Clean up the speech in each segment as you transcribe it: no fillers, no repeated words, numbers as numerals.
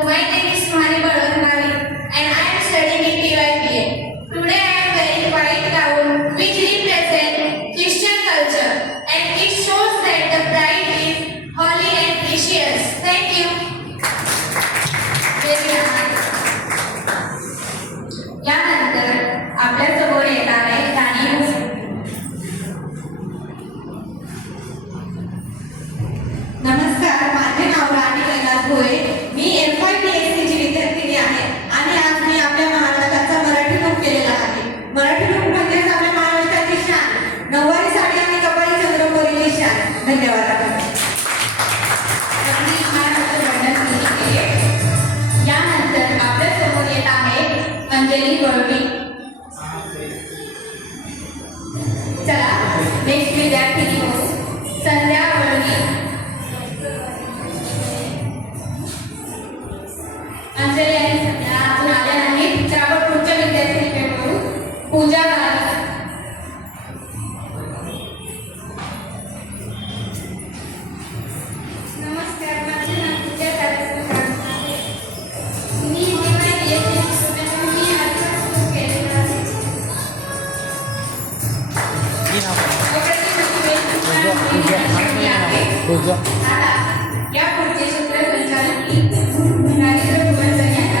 my name is Suhani Balwantari and I am studying in TYPA. Today I am wearing white gown which represents Christian culture and it shows that the bride is holy and precious. Thank you. यानंतर आपल्या समोर येणार आहे राणी भोये. नमस्कार, माझे नाव राणी कैलास भोये. मी FYPSC ची विद्यार्थिनी आहे आणि आज मी आपल्या महाराष्ट्राचा मराठी लूक केलेला आहे. मराठी लूक म्हणजेच आपल्या महाराष्ट्राची शान, नऊवारी साडी आणि कपाळी चंद्रकोरीची शान. धन्यवाद. यानंतर आपल्या समोर येत आहे अंजली वळवी. चला नेक्स्ट विद्यार्थिनी हो संध्या वळवी. अंजली आणि संध्या अजून आल्या नाहीत तर आपण पुढच्या विद्यार्थिनीकडे बघू. पूजा गावी. नमस्कार, माझे नाव पूजा कारसकर आहे. मी TYPSC स्टुडंट आहे. मी आता सुरू केलेलं आहे. आता या पुढचे सूत्रसंचालन राजेंद्र कुमार यांना.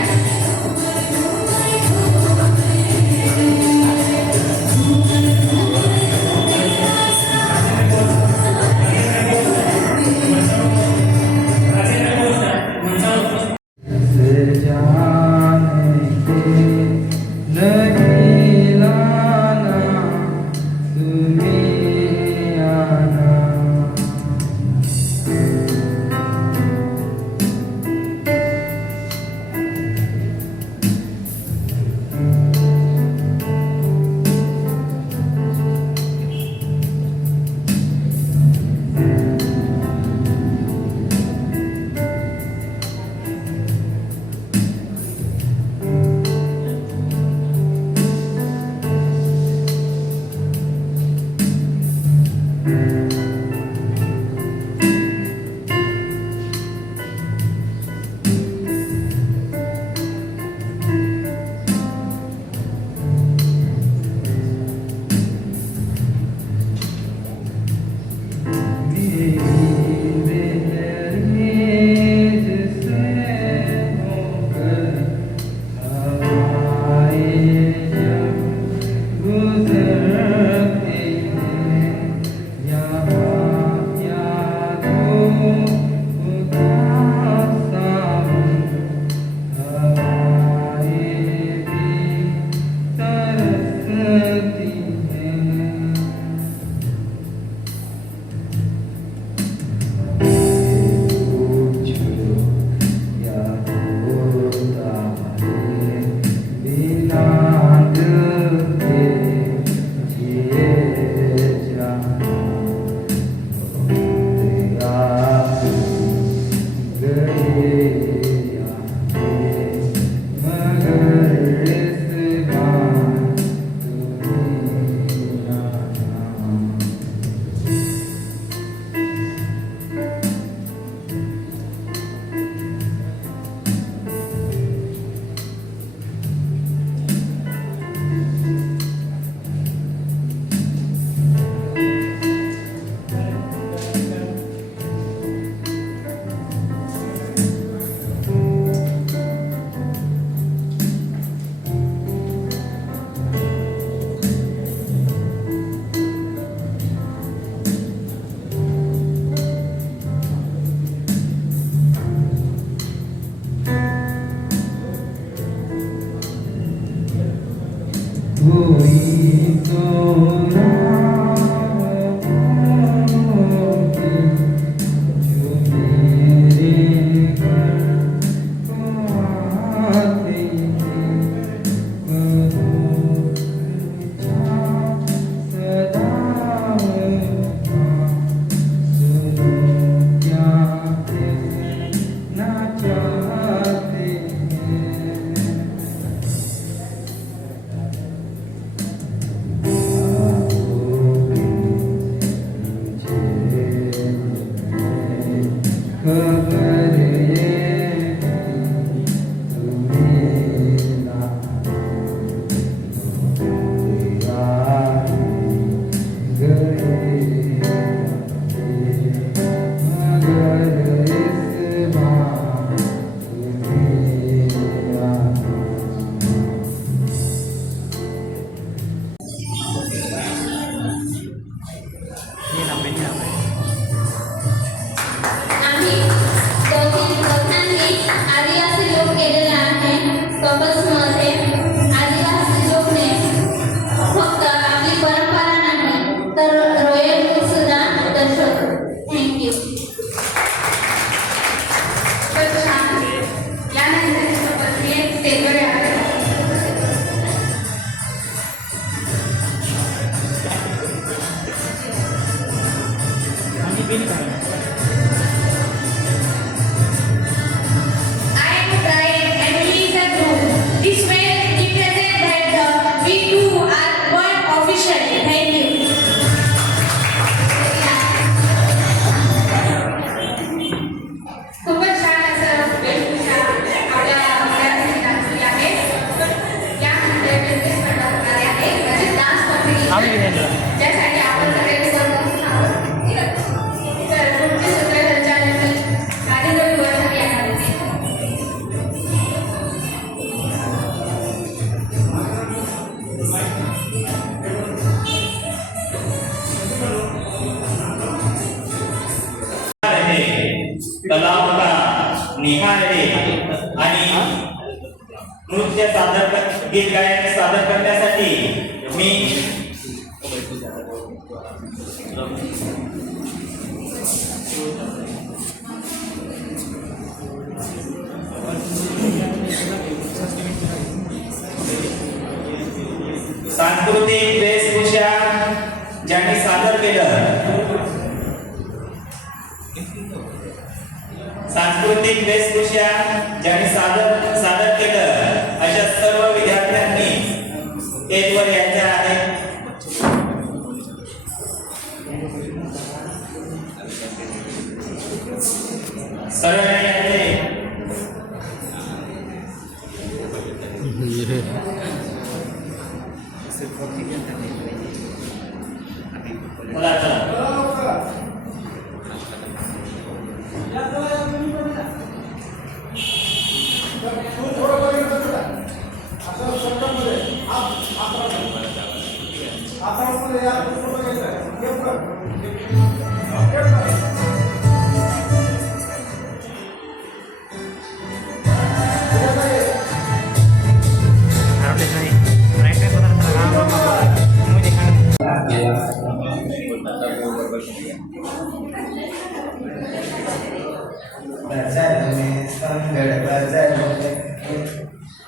स्टेजवर आहे. I am pride and he is a groom. This will represent that we two are one officially. Thank you. खूपच छान असं वेशभूषा आपल्या विद्यार्थ्यांनी घातली आहे. या विद्यार्थ्यांची स्पर्धा होणार आहे म्हणजे डान्स कॉम्पिटिशन, ज्यासाठी आपण सगळे सहभागी आहोत. तर पुढचे सूत्रसंचालन मी राजेंद्र गोरखनाथ यांना देते. तलाव निहाळले आणि नृत्य गीत गायन सादर करण्यासाठी मी सांस्कृतिक वेशभूषा ज्यांनी सादर केलं, सांस्कृतिक वेशभूषा ज्यांनी सादर केलं अशा सर्व विद्यार्थ्यांनी स्टेजवर यायचे आहे. सरळ यायचे. चला चला. बजल में संगड़ बजल में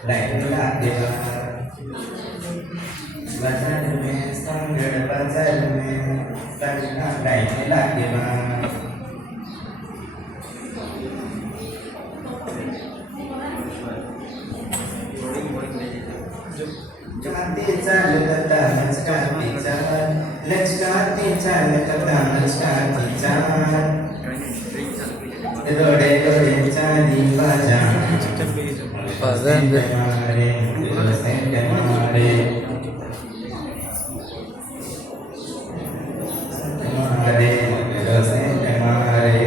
लैला देवा, बजल में संगड़ बजल में लैला देवा. लचकाते चाल लता लचकाते चाल, लचकाते चाल लता लचकाते चाल. रोडे रोडे चांदी बाजा मारे सेंट मारे मारे सेंट मारे.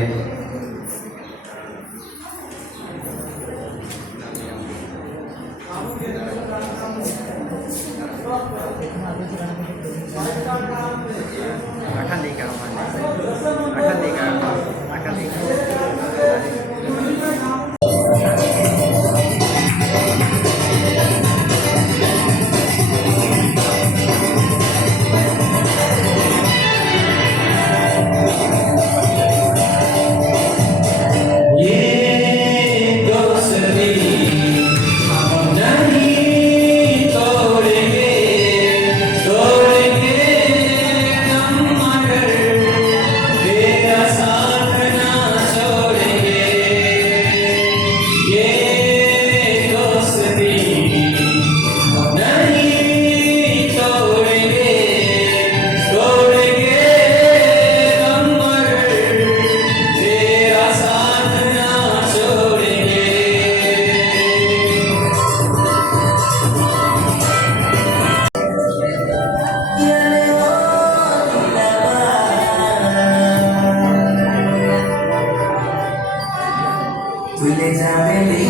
तुले जावेली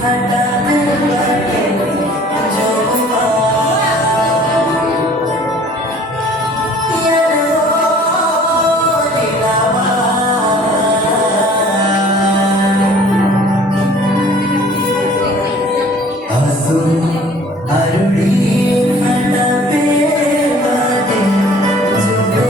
फटा बाटे जो अरुणी फटा पे बाटे जो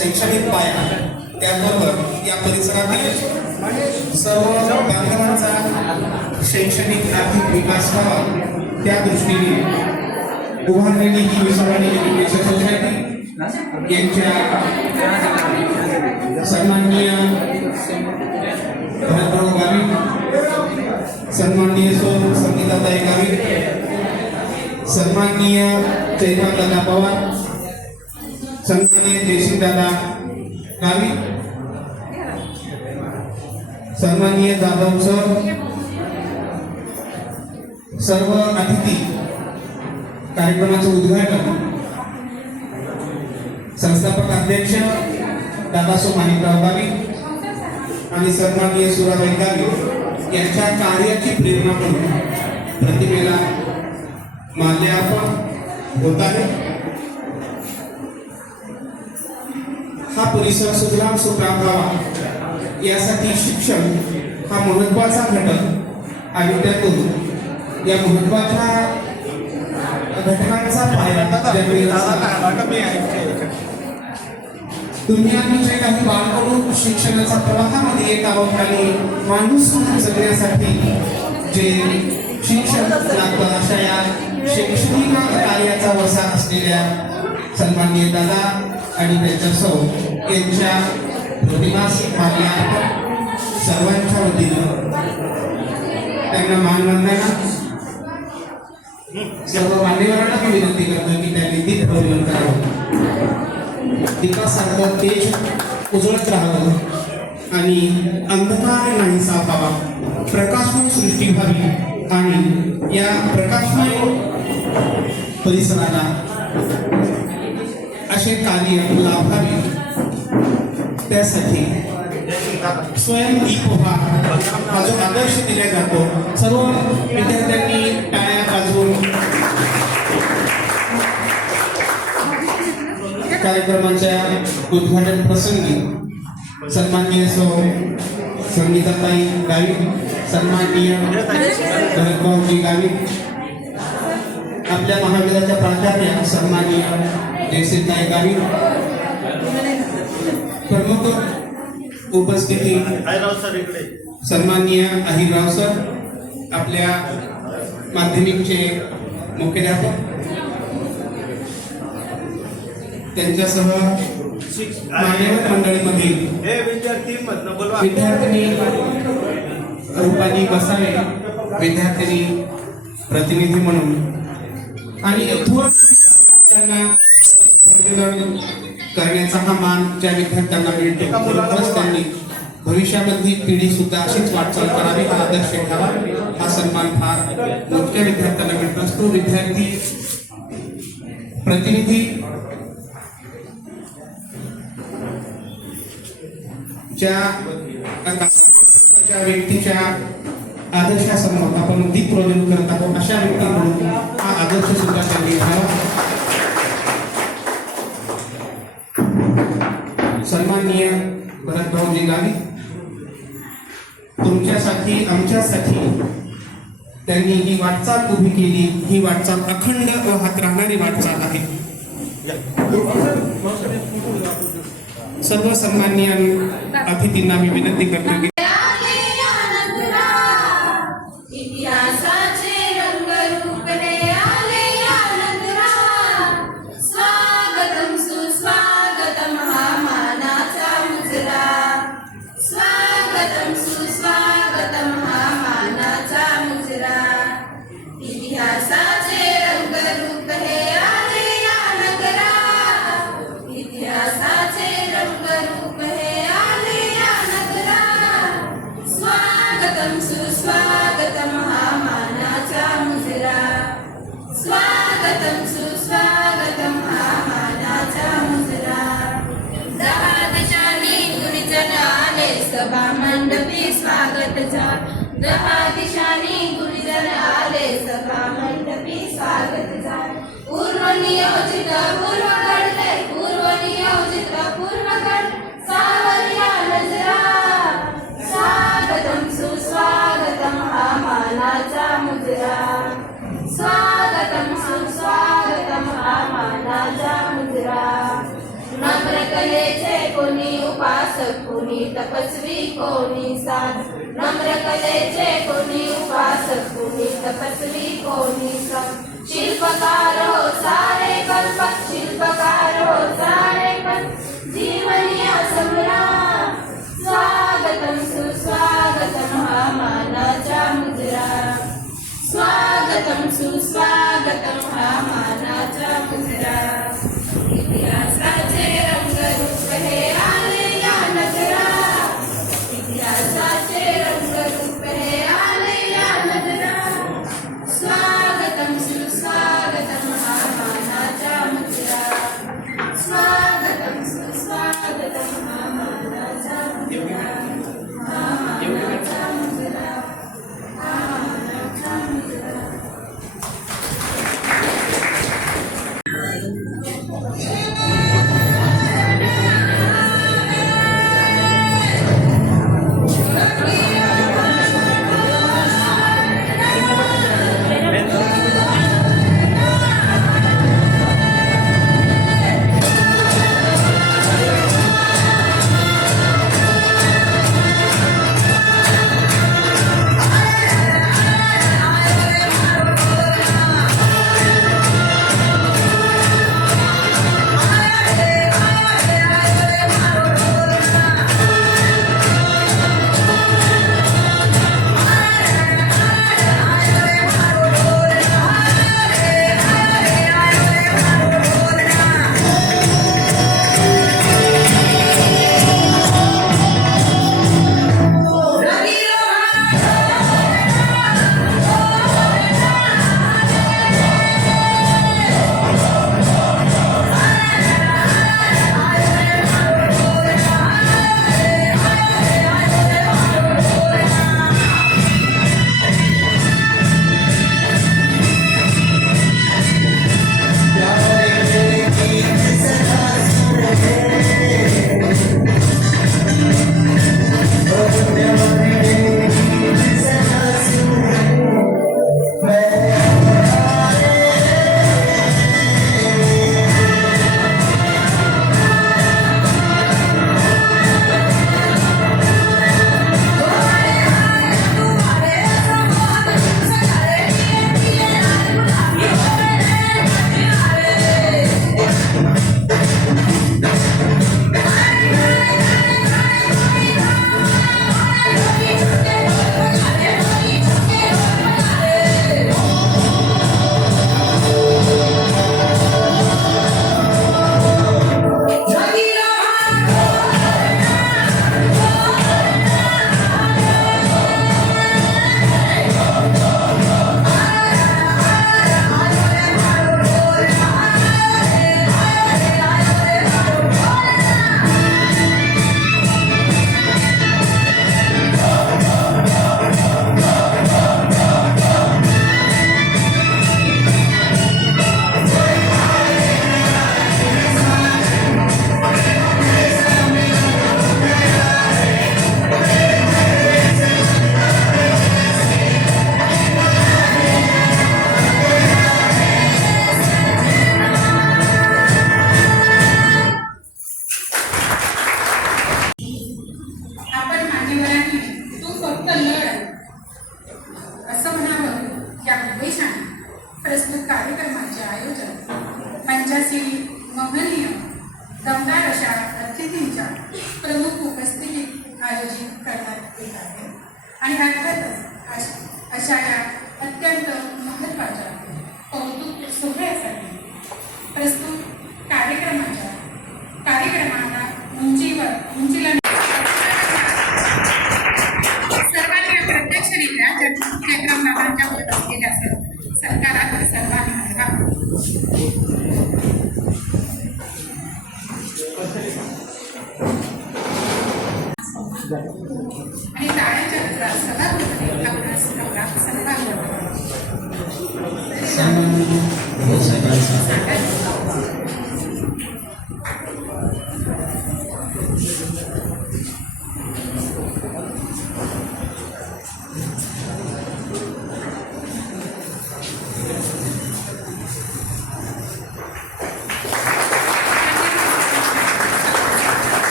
शैक्षणिक पाया त्याबरोबर या परिसरातील सर्व बांधवांचा शैक्षणिक आर्थिक विकास व्हावा त्या दृष्टीने उभारलेली ही विश्ववाणी एज्युकेशन सोसायटी यांच्या सन्माननीय भरतभाऊ गावित, सन्माननीय संगीताताई गावित, सन्माननीय चैतन्यदादा पवार, सन्माननीय जयसिंगदादा गावित, सन्माननीय जाधव सर, सर्व अतिथी, कार्यक्रमाचे उद्घाटन संस्थापक अध्यक्ष दादासो माणिकराव गावित आणि सन्माननीय सुराबाई गावित यांच्या कार्याची प्रेरणा म्हणून प्रतिमेला माल्यार्पण होत आहे. हा परिसर सुजलाम सुफलाम व्हावा यासाठी शिक्षण हा महत्वाचा घटक आणि त्यातून या महत्वाच्या घटकांचा पाया तुम्ही आम्ही जे काही बाळकडून शिक्षणाच्या प्रवाहामध्ये येत आहोत आणि माणूस म्हणून जगण्यासाठी जे शिक्षण लागतं अशा या शैक्षणिक कार्याचा वसा असलेल्या सन्माननीय दादा आणि त्यांच्या सौ यांच्या प्रतिमास माल्यार्पण सर्वांच्या वतीनं त्यांना मानवंदना. सर्व मान्यवरांना मी विनंती करतो की त्यांनी दीप प्रज्वलन करावं, दीपासारखं तेज उजळत राहावं आणि अंधकार नाहीसा व्हावा, प्रकाशमय सृष्टी व्हावी आणि या प्रकाशमय परिसराला असे कार्य लाभावे त्यासाठी स्वयं दीप व्हा हा जो आदर्श दिला जातो. सर्व विद्यार्थ्यांनी टाळ्या वाजवून कार्यक्रमाच्या उद्घाटन प्रसंगी सन्माननीय संगीताताई गावित, सन्माननीय भरतभाऊजी गावित, आपल्या महाविद्यालयाच्या प्राचार्या सन्माननीय जयसिंगताई गावित, प्रमुख उपस्थिती सन्माननीय अहिरराव सर, आपल्या माध्यमिकचे मुख्याध्यापक, त्यांच्यासह मान्यवर मंडळीमधील विद्यार्थिनी रूपाली बसावे, विद्यार्थिनी प्रतिनिधी म्हणून आणि त्यांना करण्याचा हा मान ज्या विद्यार्थ्यांना मिळतो खरोखरच त्यांनी भविष्यामधली पिढी सुद्धा अशीच वाटचाल करावी, हा आदर्श घ्यावा. हा सन्मान फार मोठ्या विद्यार्थ्यांना मिळत असतो. विद्यार्थी प्रतिनिधी ज्या व्यक्तीच्या आदर्शासमोर आपण दीप प्रज्वलन करत आहोत अशा व्यक्तीकडून हा आदर्श सुद्धा त्यांनी घ्यावा. सन्माननीय भरतभाऊजी गावित, तुमच्यासाठी आमच्यासाठी त्यांनी ही वाटचाल उभी केली. ही वाटचाल अखंड वाहत राहणारी वाटचाल आहे. सर्व सन्माननीय अतिथींना मी विनंती करतो की इतिहासाचे रंगरूपले आले आनंदराव, स्वागतम सुस्वागतम हा मानाचा मुजरा, स्वागतम सुस्वागतम हा मानाचा मुजरा. इतिहासाचे रंगरूप हे आले आनंदराव, इतिहासाचे रंगरूप हे आले आनंदराव, स्वागतम सुस्वागतम हा मानाचा मुजरा, स्वागतम सुस्वागतम हा मानाचा मुजरा. 10 दिशांनी गुरुजन आले सभा मंडपी स्वागत झाले, 10 दिशांनी गुरुजन आले सभा मंडपी स्वागत झाले. पूर्व नियोजित पूर्व घडले, पूर्व नियोजित पूर्व घडले, सावरिया नजरा, स्वागतम सुस्वागतम हा मानाचा मुजरा, स्वागतम सुस्वागतम हा मानाचा मुजरा. नम्र कलेचे कोणी उपासक, कोणी तपस्वी, कोणी साध. नम्र कलेचे कोणी उपासक, कोणी तपस्वी, कोणी साध. शिल्पकार हो सारे कल्पक, शिल्पकार हो सारे कल्पक. जीवनी संग्राम, स्वागतम सुस्वागतम हा मानाचा मुद्रा. स्वागतम सुस्वागतम हा मानाचा मुद्रा. इतिहासाचे रंगरूप हे आले या नगरात. इतिहासाचे रंगरूप हे आले या नगरात. स्वागतम सुस्वागतम हा मानाचा मुद्रा. स्वागतम सुस्वागतम हा मानाचा मुद्रा. हा मानाचा मुद्रा. हा मानाचा मुद्रा. प्रस्तुत कार्यक्रमाचे आयोजन मंचासी महनीय दमदार अशा अतिथींच्या प्रमुख उपस्थितीत आयोजित करण्यात येत आहे आणि अर्थातच अशा या अत्यंत महत्त्वाच्या कौतुक सोहळ्यासाठी प्रस्तुत कार्यक्रमाला उंचीला सर्वांनी प्रत्यक्षरित्या कार्यक्रमाच्या होत असलेल्या सरकारात सर्वांनी आणि टाळ्यांच्या गजरात सभागृहामध्ये आपला सन्मान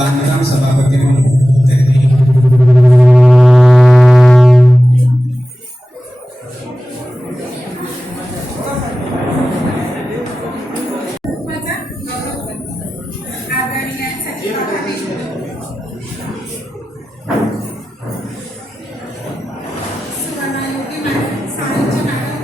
बांधकाम सभापती म्हणून त्यांनी माझा गौरव करतो. आदरणीय सचिव बाबा देशमुख, सुवर्णयोगी मॅडम, साहित्य मॅडम,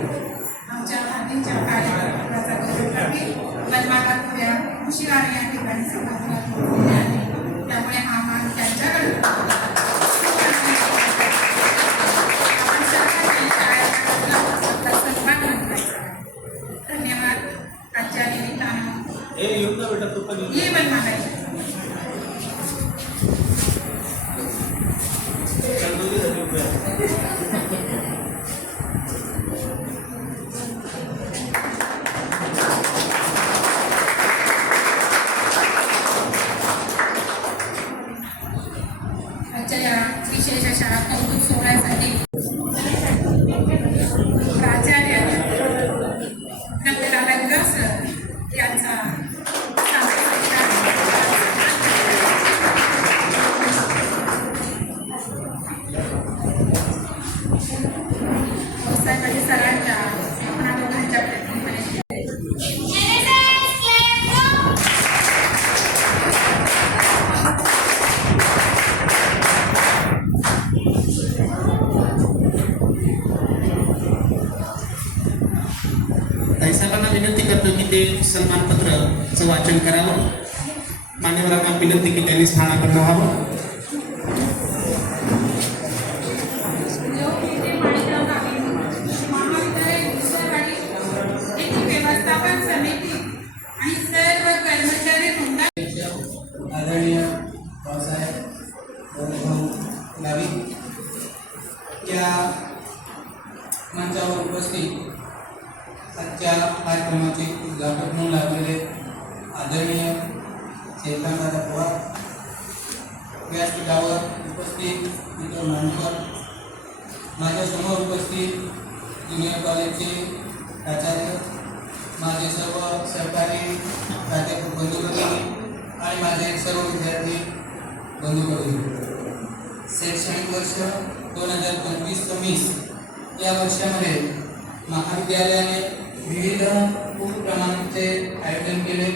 आमच्या भाभींच्या कार्यक्रमाचा गौरव करते. वनमाला खुल्या उशिराने या ठिकाणी सभागृहात पोहोचलेले आहे, त्यामुळे हा मान त्यांच्याकडे आपण सर्वांनी शाळेच्या आपला सन्मान करायचा आहे. धन्यवाद. आजच्या निमित्तानं ये वनमाला आजच्या या विशेष अशा कौतुक सोहळ्यासाठी प्राचार्य डॉक्टर अलंकार सर यांचा व्यवसायामध्ये सरांच्या आपणा दोघांच्या प्रतिनिधीपणे साहेबांना विनंती करतो की ते सन्मानपत्रचं वाचन करावं. मान्यवरांना विनंती की त्यांनी स्थानापन्न व्हावं. महाविद्यालय दुसरवाडी येथील व्यवस्थापन समिती आणि सर्व कर्मचारी मंडळ आदरणीय बाळासाहेब गौरवभाऊ गावित या मंचावर उपस्थित आजच्या कार्यक्रमाचे उद्घाटक म्हणून लाभलेले आदरणीय चेतनदादा पवार, व्यासपीठावर उपस्थित मित्र मान्यवर, माझ्यासमोर उपस्थित ज्युनियर कॉलेजचे प्राचार्य, माझे सर्व सहकारी प्राध्यापक बंधू भगिनी आणि माझे सर्व विद्यार्थी बंधू भगिनी, शैक्षणिक वर्ष 2025-26 या वर्षामध्ये महाविद्यालयाने विविध उपक्रमांचे आयोजन केले.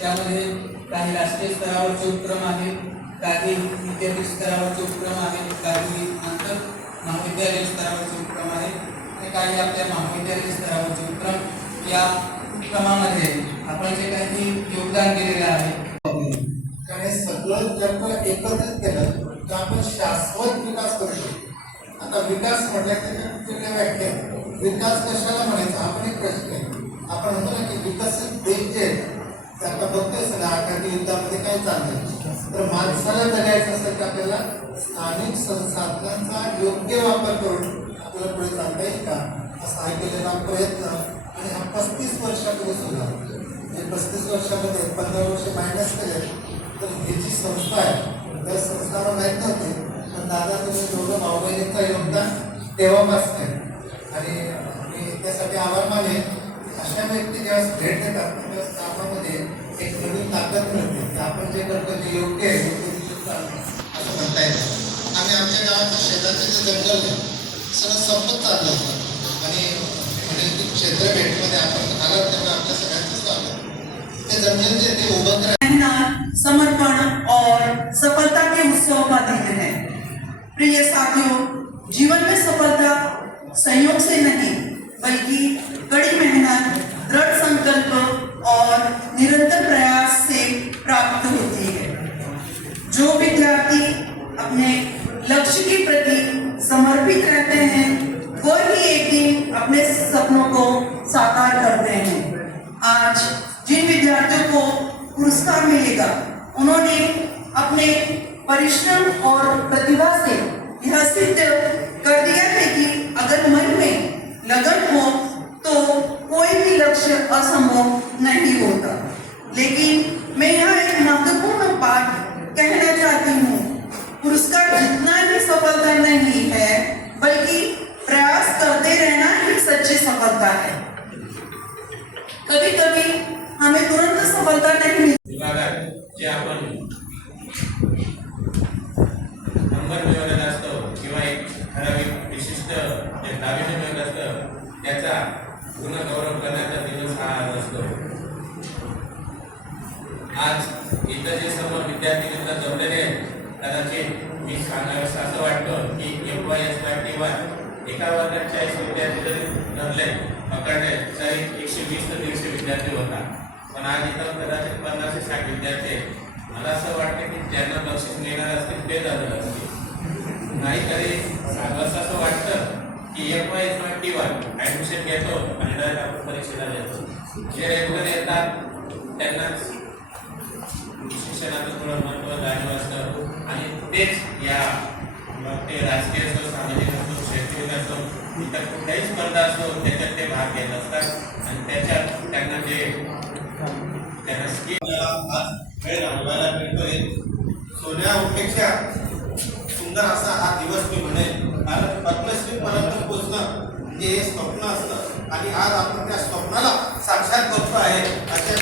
त्यामध्ये काही राष्ट्रीय स्तरावरचे उपक्रम आहेत, काही विद्यापीठ स्तरावरचे उपक्रम आहेत, काही आंतर महाविद्यालयीन स्तरावरचे उपक्रम आहेत आणि काही आपल्या महाविद्यालयीन स्तरावरचे उपक्रम. या उपक्रमामध्ये आपण जे काही योगदान दिलेलं आहे कारण हे सगळं जर का एकत्रित केलं तर आपण शाश्वत विकास करू शकतो. आता विकास म्हटलं की व्याख्या विकास कशाला म्हणायचा हा पण एक प्रश्न आहे. आपण म्हणतो ना की विकसित देश जे ते आता बघतोय सगळं आखाती युद्धामध्ये काय चाललंय. तर माणसाला जगायचं असेल तर आपल्याला स्थानिक संसाधनांचा योग्य वापर करून आपल्याला पुढे चालता येईल का असा हा केलेला प्रयत्न. आणि हा 35 वर्षापूर्वी सुरू झाला. म्हणजे 35 वर्षामध्ये 15 वर्ष मायनस केले तर ही जी संस्था आहे त्या संस्थाला माहीत नव्हते, पण दादा तुम्ही दोघं भाऊबहिणीचं योगदान तेव्हापासून आहे. आणि मी त्यासाठी आभार माने. अशा व्यक्ती जेव्हा भेट देतात तेव्हा कामामध्ये एक नवीन ताकद मिळते की आपण जे करतो ते योग्य आहे असं म्हणता येतं. आम्ही आमच्या गावाच्या शेजारचे जे जंगल आहे सगळं संपत चाललं होतं आणि म्हणजे क्षेत्र भेटमध्ये आपण आलात तेव्हा आपल्या सगळ्यांचं स्वागत. ते जंगल जे ते उभं मेहनत, समर्पण और सफलता के उत्सव का दिन है। प्रिय साथियों, जीवन में सफलता संयोग से नहीं बल्कि कड़ी मेहनत, दृढ़ संकल्प और निरंतर प्रयास से प्राप्त होती है। जो विद्यार्थी अपने लक्ष्य के प्रति समर्पित रहते हैं वो ही एक दिन अपने सपनों को साकार करते हैं। आज जिन विद्यार्थियों को पुरस्कार मिलेगा उन्होंने अपने परिश्रम और प्रतिभा से यह सिद्ध कर दिया है कि अगर मन में लगन हो तो कोई भी लक्ष्य असंभव नहीं होता। लेकिन मैं यहाँ एक महत्वपूर्ण बात कहना चाहती हूँ, पुरस्कार जितना ही सफलता नहीं है बल्कि प्रयास करते रहना ही सच्ची सफलता है। कभी कभी हमें तुरंत सफलता नहीं मिलती। विभागात जे आपण त्याचा गुणगौरव करण्याचा दिवस हा आज असतो. आज इथं जे सर्व विद्यार्थी मित्र जमलेले आहेत, कदाचित मी सांगावं असं वाटतं की FY/SY एका वर्गात 40 विद्यार्थी जरी धरले पकडले तरी 120 ते 150 विद्यार्थी होता. पण आज इथं कदाचित 50 ते 60 विद्यार्थी आहेत. मला असं वाटतं की ज्यांना बक्षीस मिळणार असतील ते झालेलं असतील. नाहीतरी सांगावं असं वाटतं की FY/SY ॲडमिशन घेतो आणि डायरेक्ट आपण परीक्षेला देतो. जे रेग्युलर येतात त्यांनाच शिक्षणाचं थोडं महत्त्व जाणीव असतं आणि तेच या मग ते राजकीय असो, सामाजिक असो, शैक्षणिक असो, इतर कुठल्याही स्पर्धा असो त्याच्यात ते भाग घेत असतात आणि त्याच्यात त्यांना वेळ घालवायला मिळतोय. सोन्यापेक्षा सुंदर असा हा दिवस मी म्हणेन. कारण पद्मश्री पर्यंत पोचणं म्हणजे हे स्वप्न असतं आणि आज आपण त्या स्वप्नाला साक्षात करतो आहे. अशा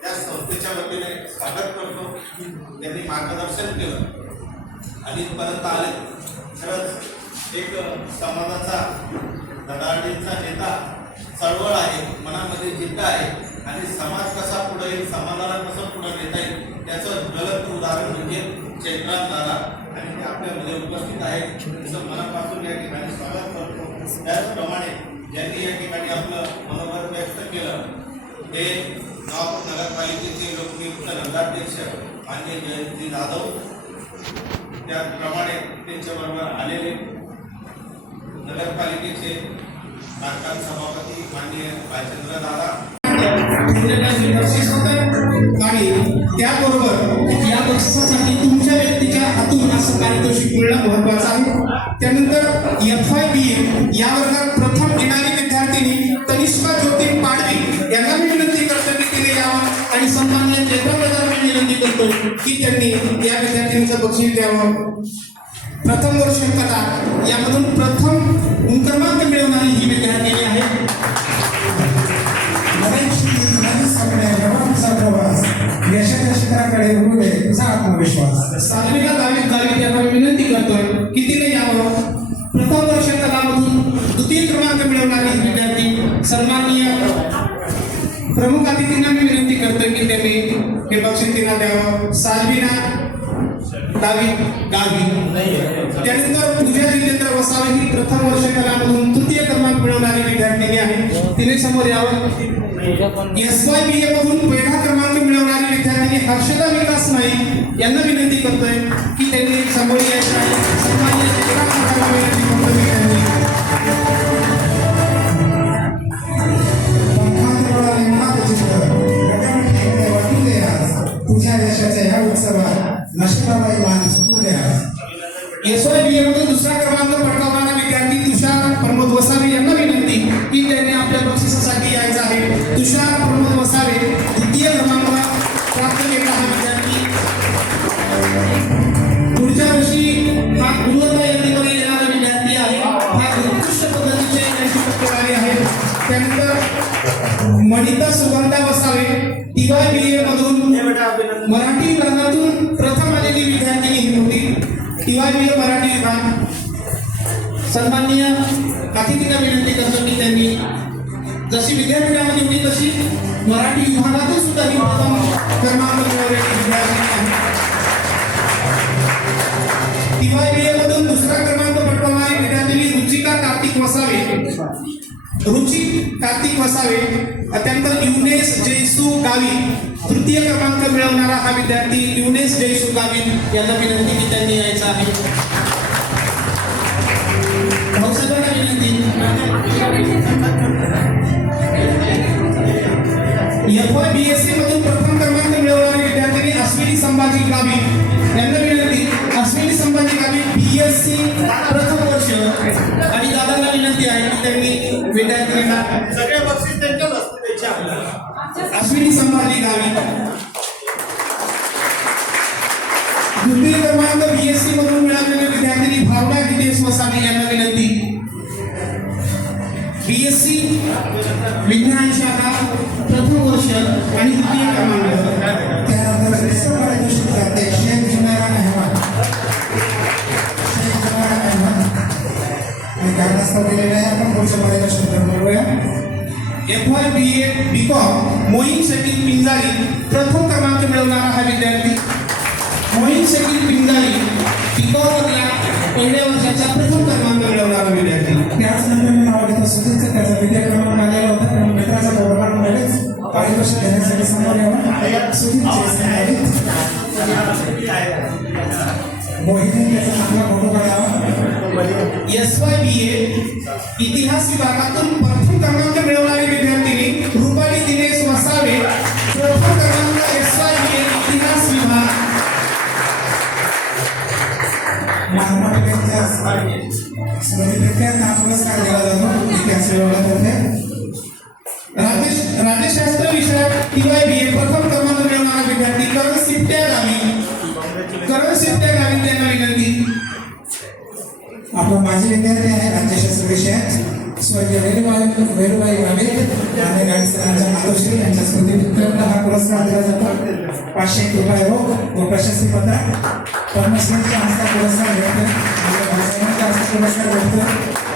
त्या संस्थेच्या वतीने स्वागत करतो. त्यांनी मार्गदर्शन केलं आणि परत आले. खरंच एक समाजाचा धडाडीचा नेता, चळवळ आहे, मनामध्ये जिद्द आहे आणि समाज कसा पुढे येईल, समाजाला कसं पुढे नेता येईल त्याचं ज्वलंत उदाहरण म्हणजे चैत्रात दादा आणि ते आपल्यामध्ये उपस्थित आहेत. त्यांचं मनापासून या ठिकाणी स्वागत करतो. त्याचप्रमाणे ज्यांनी या ठिकाणी आपलं मनोबल व्यक्त केलं ते नगरपालिकेचे लोकनियुक्त नगराध्यक्ष माननीय जयंती जाधव, त्याचप्रमाणे त्यांच्याबरोबर आलेले नगरपालिकेचे कार्यकारी सभापती माननीय राजेंद्र दादा आणि त्याबरोबर या बक्षिसासाठी तुमच्या व्यक्तीच्या हातून असं पारितोषिक मिळणं महत्वाचं आहे. त्यानंतर FY/BA या वर्गात प्रथम येणारी विद्यार्थिनी तनिष्का ज्योती पाडवी यांना मी विनंती करतो की तिने यावं आणि सन्मान्य चैत्रप्रधान विनंती करतो की त्यांनी या विद्यार्थिनीचं बक्षीस द्यावं. प्रथम वर्ष कला यामधून प्रथम क्रमांक मिळवणारी ही विद्यार्थिनी आहे. यशाच्या शिखराकडे उडू दे तुझा आत्मविश्वास. साधविका गावित यांना मी विनंती करतोय की तिने यावं. प्रथम वर्ष कलामधून द्वितीय क्रमांक मिळवणारी विद्यार्थी सन्माननीय प्रमुख अतिथींना मी विनंती करतोय की त्यांनी हे बक्षीस तिला द्यावं. साधविना गावी. त्यानंतर पूजा जितेंद्र वसावे ही प्रथम वर्ष कलामधून तृतीय क्रमांक मिळवणारी विद्यार्थिनी आहे. तिने समोर यावं. SY/BA मधून पहिला क्रमांक मिळवणारी विद्यार्थिनी हर्षदा विकास नाईक यांना विनंती करतोय की त्यांनी समोर यायचं आहे. सन्माननीय चैत्राला विनंती करतोय मी त्यांनी. तुझ्या यशाच्या या उत्सवात नशिबाला मान सुटू द्या. SY/BA मधून दुसरा क्रमांक पटकावणारा विद्यार्थी तुषार प्रमोद वसावे यांना विनंती की त्यांनी आपल्या बक्षिसासाठी यायचं आहे. तुषार प्रमोद वसावे द्वितीय क्रमांक प्राप्त केला हा विद्यार्थी. पुढच्या वर्षी हा गुणवत्ता यादीमध्ये येणारा विद्यार्थी आहे. हा उत्कृष्ट पद्धतीचे त्यांची टक्केवारी आहे. त्यानंतर मणिता सुगंधा वसावे TY/BA मधून मराठी विभागातून प्रथम आलेली विद्यार्थिनी ही होती. TY/BA मराठी विभाग. सन्माननीय अतिथींना विनंती करतो की त्यांनी जशी विद्यापीठामध्ये होती तशी मराठी विभागातून सुद्धा ही प्रथम क्रमांक मिळवलेली विद्यार्थिनी आहे. TY/BA मधून दुसरा क्रमांक पटकावणारी विद्यार्थिनी रुचिका कार्तिक वसावे. त्यानंतर युनेस जयसू गावित तृतीय क्रमांक मिळवणारा हा विद्यार्थी युनेस जयसू गावित यांना विनंती की त्यांनी यायचं आहे. भाऊसाहेबांना विनंती. FY/BSc मधून प्रथम क्रमांक मिळवणारी विद्यार्थिनी अश्विनी संभाजी गावित यांना विनंती. अश्विनी संभाजी गावित BSc प्रथम वर्ष आणि दादांना विनंती आहे की त्यांनी विद्यार्थिनींना सगळे बक्षीस त्यांच्याच असते त्याच्या आपल्याला. अश्विनी संभाजी गावित. द्वितीय क्रमांक BSc मधून मिळालेले विद्यार्थिनी भावना हितेश वसावे यांना विनंती. BSc विज्ञान शाखा प्रथम वर्ष आणि द्वितीय क्रमांक. त्यानंतर शेख जुमेरा अहमद आणि कारणास्तव दिलेले आहे. आपण पुढच्या मार्गदर्शन बघूया. FY BCom मोहीम शकील पिंजारी प्रथम क्रमांक मिळवणारा हा विद्यार्थी. मोहीम शकील पिंजारी BCom मधल्या पहिल्या वर्षाचा प्रथम क्रमांक मिळवणारा विद्यार्थी. त्याचनंतर मी नाव घेतो सुधीरचं. त्याचा विद्या क्रमांक आलेला होता. पण मित्राचा गौरव लगेच पारितोषिक देण्यासाठी समोर यावं. सुधीरचे मोहिनी त्याचा चांगला फोटो काढावा. SYBA इतिहास विभागातून प्रथम क्रमांक मिळवणारी विद्यार्थिनी रुपाली दिनेश वसावे. प्रथम क्रमांक SYBA इतिहास विभाग. महाराष्ट्राच्या स्मृतिप्रीत्या पुरस्कार दिला जातो इतिहास विभागातर्फे. राज्यशास्त्र विषयात TYBA प्रथम क्रमांक मिळवणारा विद्यार्थी करण सिप्ट्या गावी. त्यांना विनंती. आपला माजी विद्यार्थी आहे राज्यशास्त्र विषयात स्वर्गीय वेलुबाई वाले आणि गाडीसरांच्या मातोश्री यांच्या स्मृतीप्रीत्यर्थ हा पुरस्कार दिला जातो. 500 रुपये व प्रशस्ती पत्र. पद्मश्रीचा हस्ता पुरस्कार भेटतो.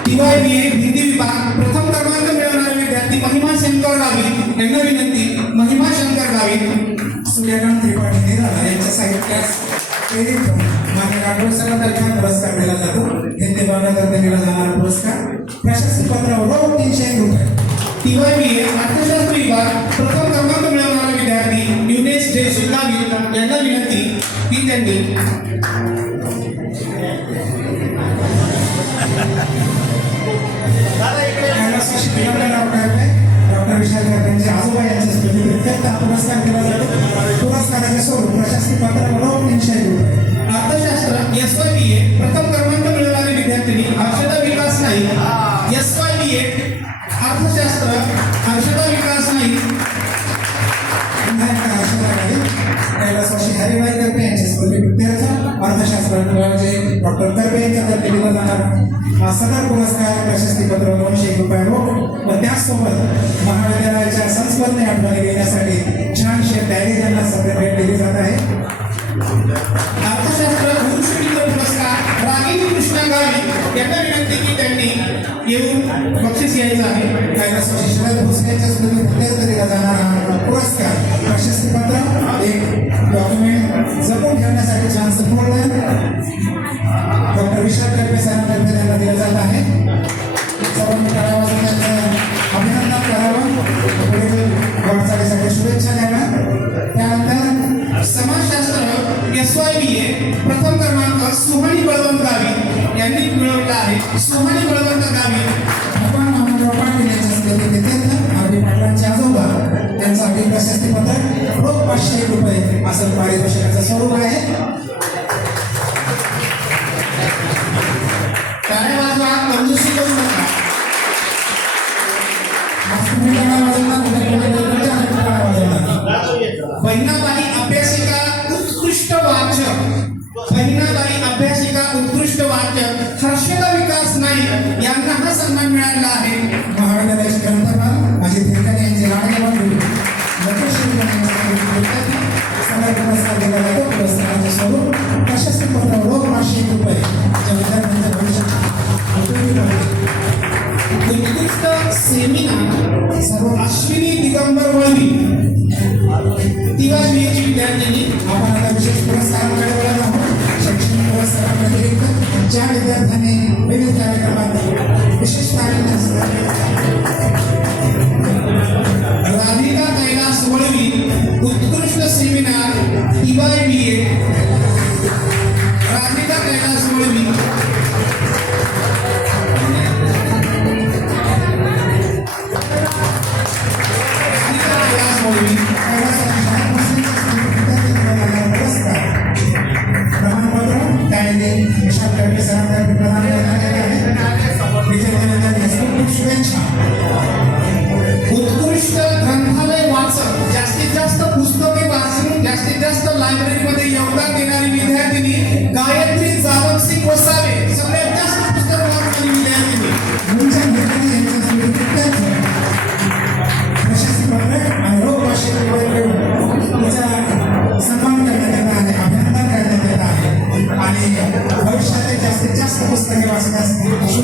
TYBA हिंदी विभाग प्रथम क्रमांक मिळवणारे विद्यार्थी महिमा शंकर गावी यांना विनंती. महिमा शंकर गावी. सूर्यकांत त्रिपाठी निराला यांच्या साहित्यास प्रेरित मान्य राठोड सरांतर्फे पुरस्कार दिला जातो. हिंदी विभागातर्फे दिला जाणारा पुरस्कार. प्रशस्ती पत्र रोख 300 रुपये. TYBA अर्थशास्त्र विभाग प्रथम क्रमांक मिळवणारा विद्यार्थी युनेश जयश्री गावी यांना विनंती की त्यांनी डॉक्टर विशाल यांचे आजोबा यांच्या स्मृतीप्रीत्यर्थ हा पुरस्कार दिला जातो. पुरस्काराचे स्वरूप प्रशस्ती पत्र रोख 300 रुपये. अर्थशास्त्र SYBA प्रथम क्रमांक मिळवणारी विद्यार्थिनी हर्षदा विकास नाईक. SYBA अर्थशास्त्र हर्षदा विकास नाईक. कैलासवासी हरिभाई कर्वे यांच्या स्मृतीप्रीत्यर्थ अर्थशास्त्र विभागाचे डॉक्टर कर्वे यांच्यातर्फे दिला जाणार सदर पुरस्कार प्रशस्ती पत्र 200 रुपये रोख व त्याचसोबत महाविद्यालयाच्या संस्मरणे आठवणी घेण्यासाठी छानशे डायरी यांना सध्या भेट दिली जात आहे. अर्थशास्त्र गुरुश्रीकर पुरस्कार रागिनी कृष्णा गावी यांना विनंती की त्यांनी येऊन बक्षीस यायचं आहे. कैलासवासी शरद भोसले यांच्या स्मृतीप्रीत्यर्थ दिला जाणारा पुरस्कार प्रशस्ती पत्र एक डॉक्युमेंट जपून ठेवण्यासाठी छानसं फोल्डर डॉक्टर विशाल कर्वे सरांतर्फे त्यांना दिलं जात आहे. सर्वांनी टाळ्या वाजवून त्यांचं अभिनंदन करावं. पुढील वाटचालीसाठी शुभेच्छा द्याव्या. त्यानंतर समाजशास्त्र SYBA प्रथम क्रमांक सुहानी बळवंत गावी यांनी मिळवला आहे. सुहानी बळवंत गावी भगवान मामनराव पाटील यांच्या स्मृतीप्रीत्यर्थ आरबी पाटलांचे आजोबा त्यांचा प्रशस्ती पत्र रोख 500 रुपये असं पारितोषिकाचं स्वरूप आहे. टाळ्या वाजवा, कंजूसी करू नका. बहिणाबाई अभ्यासिका उत्कृष्ट वाचक. बहिणाबाई अभ्यासिका उत्कृष्ट वाचक हर्षदा विकास नाईक यांना हा सन्मान मिळाला आहे. महाविद्यालयाचे ग्रंथपाल अजित हेरकर यांचे लाडके बंधू पुरस्कार दिला जातो. पुरस्काराचे स्वरूप प्रशस्ती पत्र रोख 500 रुपये. विद्यार्थ्यांच्या भविष्यात उत्कृष्ट सेमिनार सर्व अश्विनी दिगंबर वळवी TYBAची विद्यार्थिनी. आपण आता विशेष पुरस्काराकडे वळत आहोत. शैक्षणिक पुरस्काराव्यतिरिक्त ज्या विद्यार्थ्यांनी विविध कार्यक्रमात विशेष कार्य राधिका कैलास वळवी उत्कृष्ट सेमिनार TYBA. राधिका कैलास वळवी प्रमाणपत्र त्याने विशाल कर्वे सरांतर्फे प्रदान करण्यात आले आहे.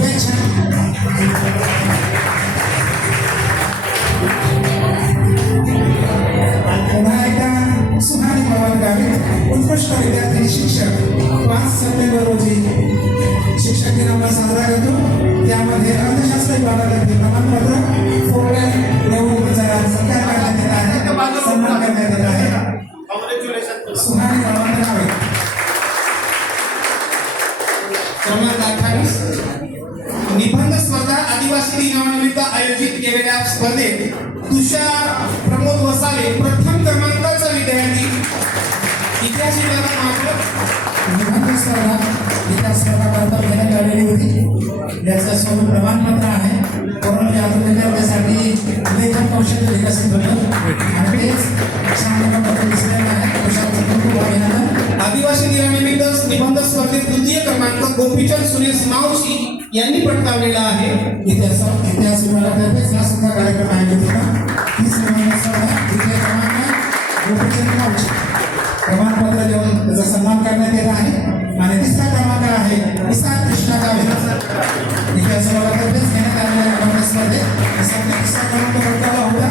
शुभेच्छा. पुन्हा एकदा सुहानी पवार गावित उत्कृष्ट विद्यार्थी शिक्षक 5 सप्टेंबर रोजी शिक्षक दिन आपण साजरा करतो. त्यामध्ये अर्थशास्त्र विभागातर्फे प्रमाणपत्र फोटो निवडणुकीचा सत्कार करण्यात येत आहे, सन्मान करण्यात येत आहे. सुहानी पवार गावित. क्रमांक 28 निबंध स्पर्धा आदिवासी दिनानिमित्त आयोजित केलेल्या स्पर्धेत तुषार प्रमोद वसावे प्रथम क्रमांकाचा विद्यार्थी. इतिहास विभागात मात्र निबंध स्पर्धा इतिहास स्पर्धा घेण्यात आलेली होती. याचं स्वरूप प्रमाणपत्र आहे. परंतु यातून विद्यार्थ्यासाठी लेखन कौशल्य विकसित होतं आणि तेच सामनापत्र दिसलेलं आहे. तुषारचं खूप खूप अभिनंदन. आदिवासी दिनानिमित्त निबंध स्पर्धेत द्वितीय क्रमांक गोपीचंद सुरेश मावशी यांनी पटकावलेला आहे. इतिहास विभागातर्फे हा सुद्धा कार्यक्रम आयोजित होता. 30 निबंध स्पर्धा द्वितीय क्रमांक गोपीचंद मावशी प्रमाणपत्र देऊन त्याचा सन्मान करण्यात येत आहे. आणि तिसरा क्रमांक आहे निसार कृष्णा गावे. इतिहास विभागातर्फेच घेण्यात आलेल्या निबंध स्पर्धेत निसारने तिसरा क्रमांक पटकावला होता.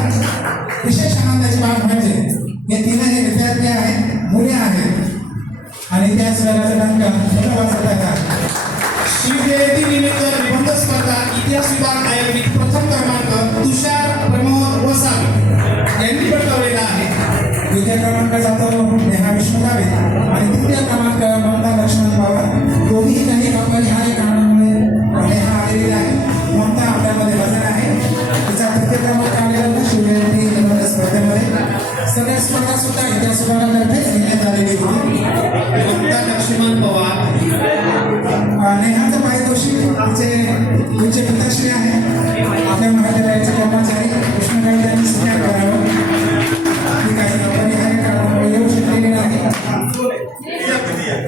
विशेष आनंदाची बाब म्हणजे हे तीनही विद्यार्थी आहेत, मुले आहेत आणि इतिहास विभागाचा टंक मुलं वाचत आहेत. शिवजयंती निमित्त निबंध स्पर्धा इतिहास विभाग आयोजित प्रथम क्रमांक तुषार प्रमोद वसावे यांनी पटकावलेला आहे. द्वितीय क्रमांक जातो नेहा विष्णू गावित आणि तृतीय क्रमांक ममता लक्ष्मण पवार. दोन्ही काही अपरिहार्य कारणामुळे नेहा आलेली आहे. ममता आपल्यामध्ये हजर आहे. तिचा तृतीय क्रमांक आलेला होता शिवजयंती निबंध स्पर्धेमध्ये. सगळ्या स्पर्धा सुद्धा इतिहास विभागातर्फेच घेण्यात आलेली होती. ममता लक्ष्मण पवार. नेहाचं पारितोषिक तिचे उच्च पिताश्री आहे. आपल्या महाविद्यालयाचे कर्मचारी कृष्ण गावित यांनी स्वीकार करावं. ती काही अपरिहार्य कारणामुळे येऊ शकलेली नाही.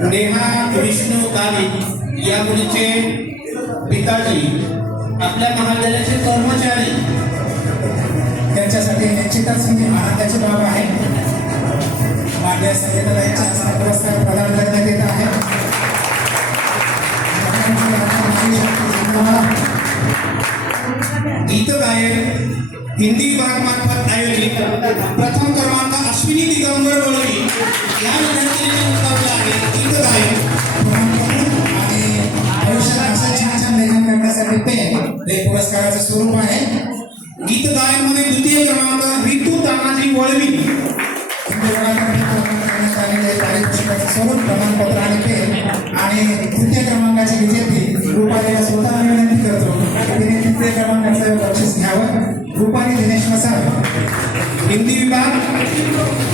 नेहा विष्णू गावित या मुलीचे पिताजी आपल्या महाविद्यालयाचे कर्मचारी. त्यांच्यासाठी निश्चितच ही आनंदाची बाब आहे. मान्य संगीतालयाच्या हस्ते पुरस्कार प्रदान करण्यात येत आहे. गीत गायन हिंदी विभाग मार्फत आयोजित प्रथम क्रमांक अश्विनी दिगंबर वळवी या विद्यार्थ्यांनी पटकावला आहे. गीत गायन आणि आयुष्यात असं छान छान लेखन करण्यासाठी ते हे पुरस्काराचं स्वरूप आहे. गीत गायन मध्ये द्वितीय क्रमांक रितू तानाजी वळवी. पारितोषिकाचं स्वरूप प्रमाणपत्र आणि पेन आणि तृतीय क्रमांकाची विजेती रुपालीला स्वतः विनंती करतो तिने तृतीय क्रमांकाचं बक्षीस घ्यावं. रुपाली दिनेश वसावे. हिंदी विभाग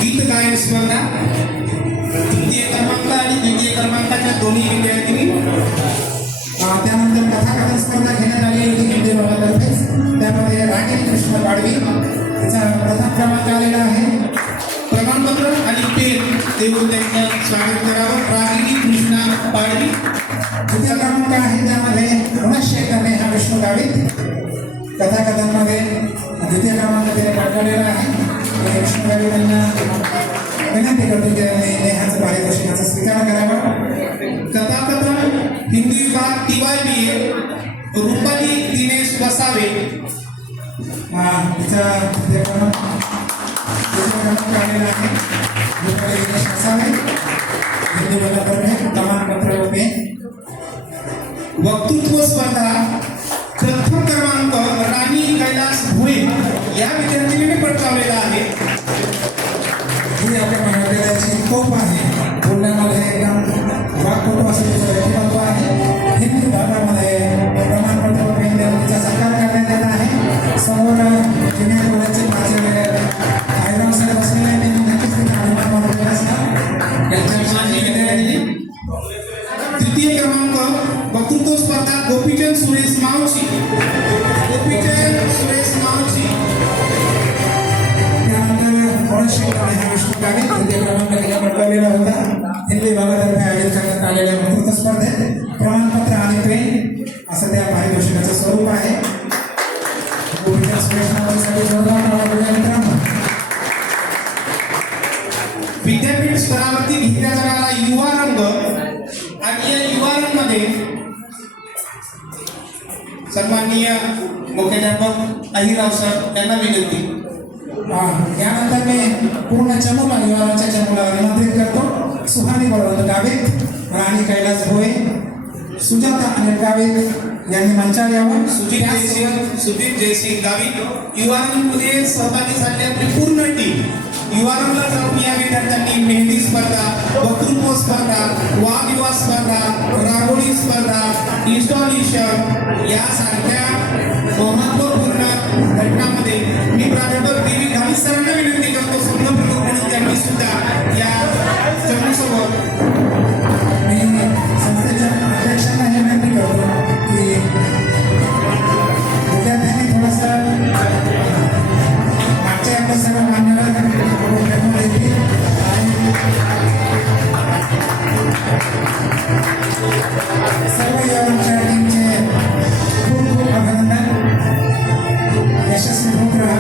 गीत गायन स्पर्धा तृतीय क्रमांक आणि द्वितीय क्रमांकाच्या दोन्ही विद्यार्थिनी. त्यानंतर कथाकथन स्पर्धा घेण्यात आली होती हिंदी विभागातर्फेच. त्यामध्ये राणी कृष्ण पाडवी तिचा प्रथम क्रमांक आलेला आहे. प्रमाणपत्र आणि पेन देऊन त्यांचं स्वागत करावं. रागिनी कृष्णा पाडवी. द्वितीय क्रमांक आहे त्यामध्ये गुणशेखर नेहा विष्णू गावित. कथाकथनमध्ये द्वितीय क्रमांक तिने पटकावलेला आहे. विष्णू गावित यांना विनंती करतो की नेहाचं पारितोषिकाचा स्वीकार करावा. कथाकथन हिंदी विभाग TYBA रुपाली दिनेश वसावे. तिचा द्वितीय क्रमांक आलेला आहे. रुपाली दिनेश वसावे. हिंदी विभागातर्फे प्रमाणपत्र होते. वक्तृत्व स्पर्धा प्रथम क्रमांक राणी कैलास भुळे या विद्यार्थिनीने पटकावलेला आहे. ही आपल्या महाविद्यालयाची तोफ आहे. बोलण्यामध्ये एकदम वाकपटू असं तिचं व्यक्तिमत्व आहे. हिंदी विभागामध्ये प्रमाणपत्र तिचा सत्कार करण्यात येत आहे. समोर ज्युनियर कॉलेजचे प्राचार्य आयराम सर बसलेले आहेत. त्यांनी नक्कीच तिचा अभिमान वाटलेला असणार. यांच्या माजी विद्यार्थिनी. तृतीय क्रमांक वक्तृत्व स्पर्धा गोपीचंद सुरेश मावशी. गोपीचंद सुरेश मावशी. त्यानंतर गुणशेखर नेहा विष्णू गावित तृतीय क्रमांक तिला पटकावलेला होता. हिंदी विभागातर्फे आयोजित करण्यात आलेल्या वक्तृत्व स्पर्धेत प्रमाणपत्र आणि पेन असं त्या पारितोषिकाचं स्वरूप आहे. गोपीचंद सुरेश मावशीसाठी जोरदार टाळ्या वाजवा मित्रांनो. विद्यापीठ स्तरावरती घेतला जाणारा युवा रंग आणि या युवा रंगमध्ये सन्माननीय मुख्याध्यापक अहिराव सर यांना विनंती. यानंतर मी पूर्ण चमूला विभागाच्या चमूला निमंत्रित करतो. सुहानी बळवंत गावित, राणी कैलास भोये, सुजाता अनिल गावित यांनी मंचावर यावं. सुजित जयसिंग गावित युवारंगमध्ये सहभागी झालेली आपली पूर्ण टीम. युवारंगला जाऊन या विद्यार्थ्यांनी मेहंदी स्पर्धा, वक्तृत्व स्पर्धा, वादविवाद स्पर्धा, रांगोळी स्पर्धा, इन्स्टॉलेशन यासारख्या महत्वपूर्ण घटनांमध्ये मी प्राध्यापक देवी घावी सरांना विनंती करतो संघप्रमुख म्हणून त्यांनी सुद्धा या समूहासोबत मी संस्थेच्या अध्यक्षांना हे विनंती करतो की विद्यार्थ्यांनी थोडंसं मागच्या आपल्या सर्व मान्यवर येतील आणि सर्व युवांच्या टीमचे खूप खूप अभिनंदन. यशस्वी होत राहा.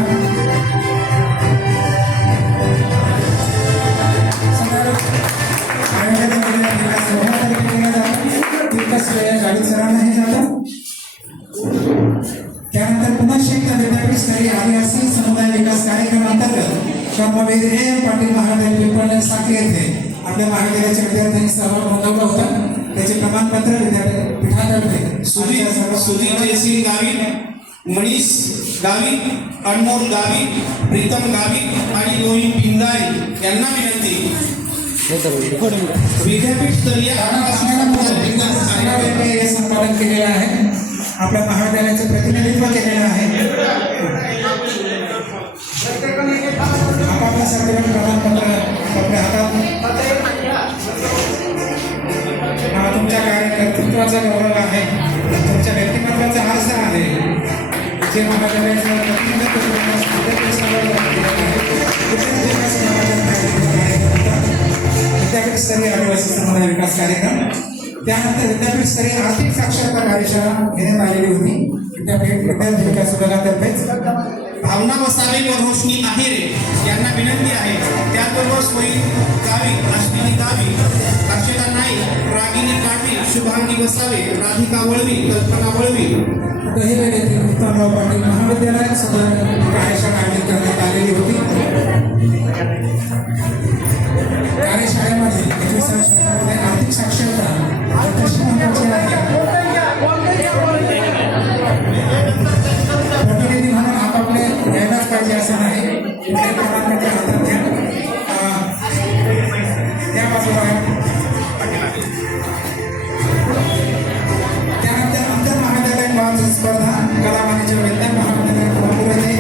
त्यानंतर पुन्हा शेखला विद्यापीठ स्तरीय आदिवासी समुदाय विकास कार्यक्रम अंतर्गत कर्मवीर A.M. पाटील महाविद्यालय पिंपळनेर साखरे येथे आपल्या महाविद्यालयाच्या विद्यार्थ्यांनी सहभाग नोंदवला होता. त्याचे प्रमाणपत्र विद्यापीठातर्फे सुजित जयसिंग गावित, मनीष गावित, अनमोल गावित, प्रीतम गावित आणि रोहित पिंगारी यांना विनंती. विद्यापीठ स्तरीय आदिवासी समुदाय विकास कार्यक्रम हे संपादन केलेलं आहे. आपल्या महाविद्यालयाचं प्रतिनिधित्व केलेलं आहे. आपापल्या सर्टिफिकेट प्रमाणपत्र आपल्या हातात. हा तुमच्या कार्यकर्तृत्वाचा गौरव आहे. तुमच्या व्यक्तिमत्वाचा आरसा आहे. जे महाविद्यालयाचं प्रतिनिधित्व विद्यापीठ स्तरीय आदिवासी समुदाय विकास कार्यक्रम. त्यानंतर विद्यापीठ स्तरीय आर्थिक साक्षरता कार्यशाळा घेण्यात आलेली होती. विद्यापीठ विद्यार्थी विकास विभागातर्फेच भावना वसावे व रोशनी आहेरे यांना विनंती आहे. त्याचबरोबर सोयी गावी, अश्विनी गावी, अक्षता नाईक, रागिनी काटे, शुभांगी वसावे, राधिका वळवी, कल्पना वळवी, दहिवेड येथील उत्तमराव पाटील महाविद्यालयात सुद्धा कार्यशाळा आयोजित करण्यात आलेली होती. कार्यशाळेमध्ये आर्थिक साक्षरता कशी महत्वाची आहे. प्रतिनिधी म्हणून आपापले घ्यायलाच पाहिजे असं नाही. त्या बाजूला त्यानंतर आंतर महाविद्यालयीन वाद स्पर्धा कला वाणिज्य विज्ञान महाविद्यालय कोल्हापूर येथे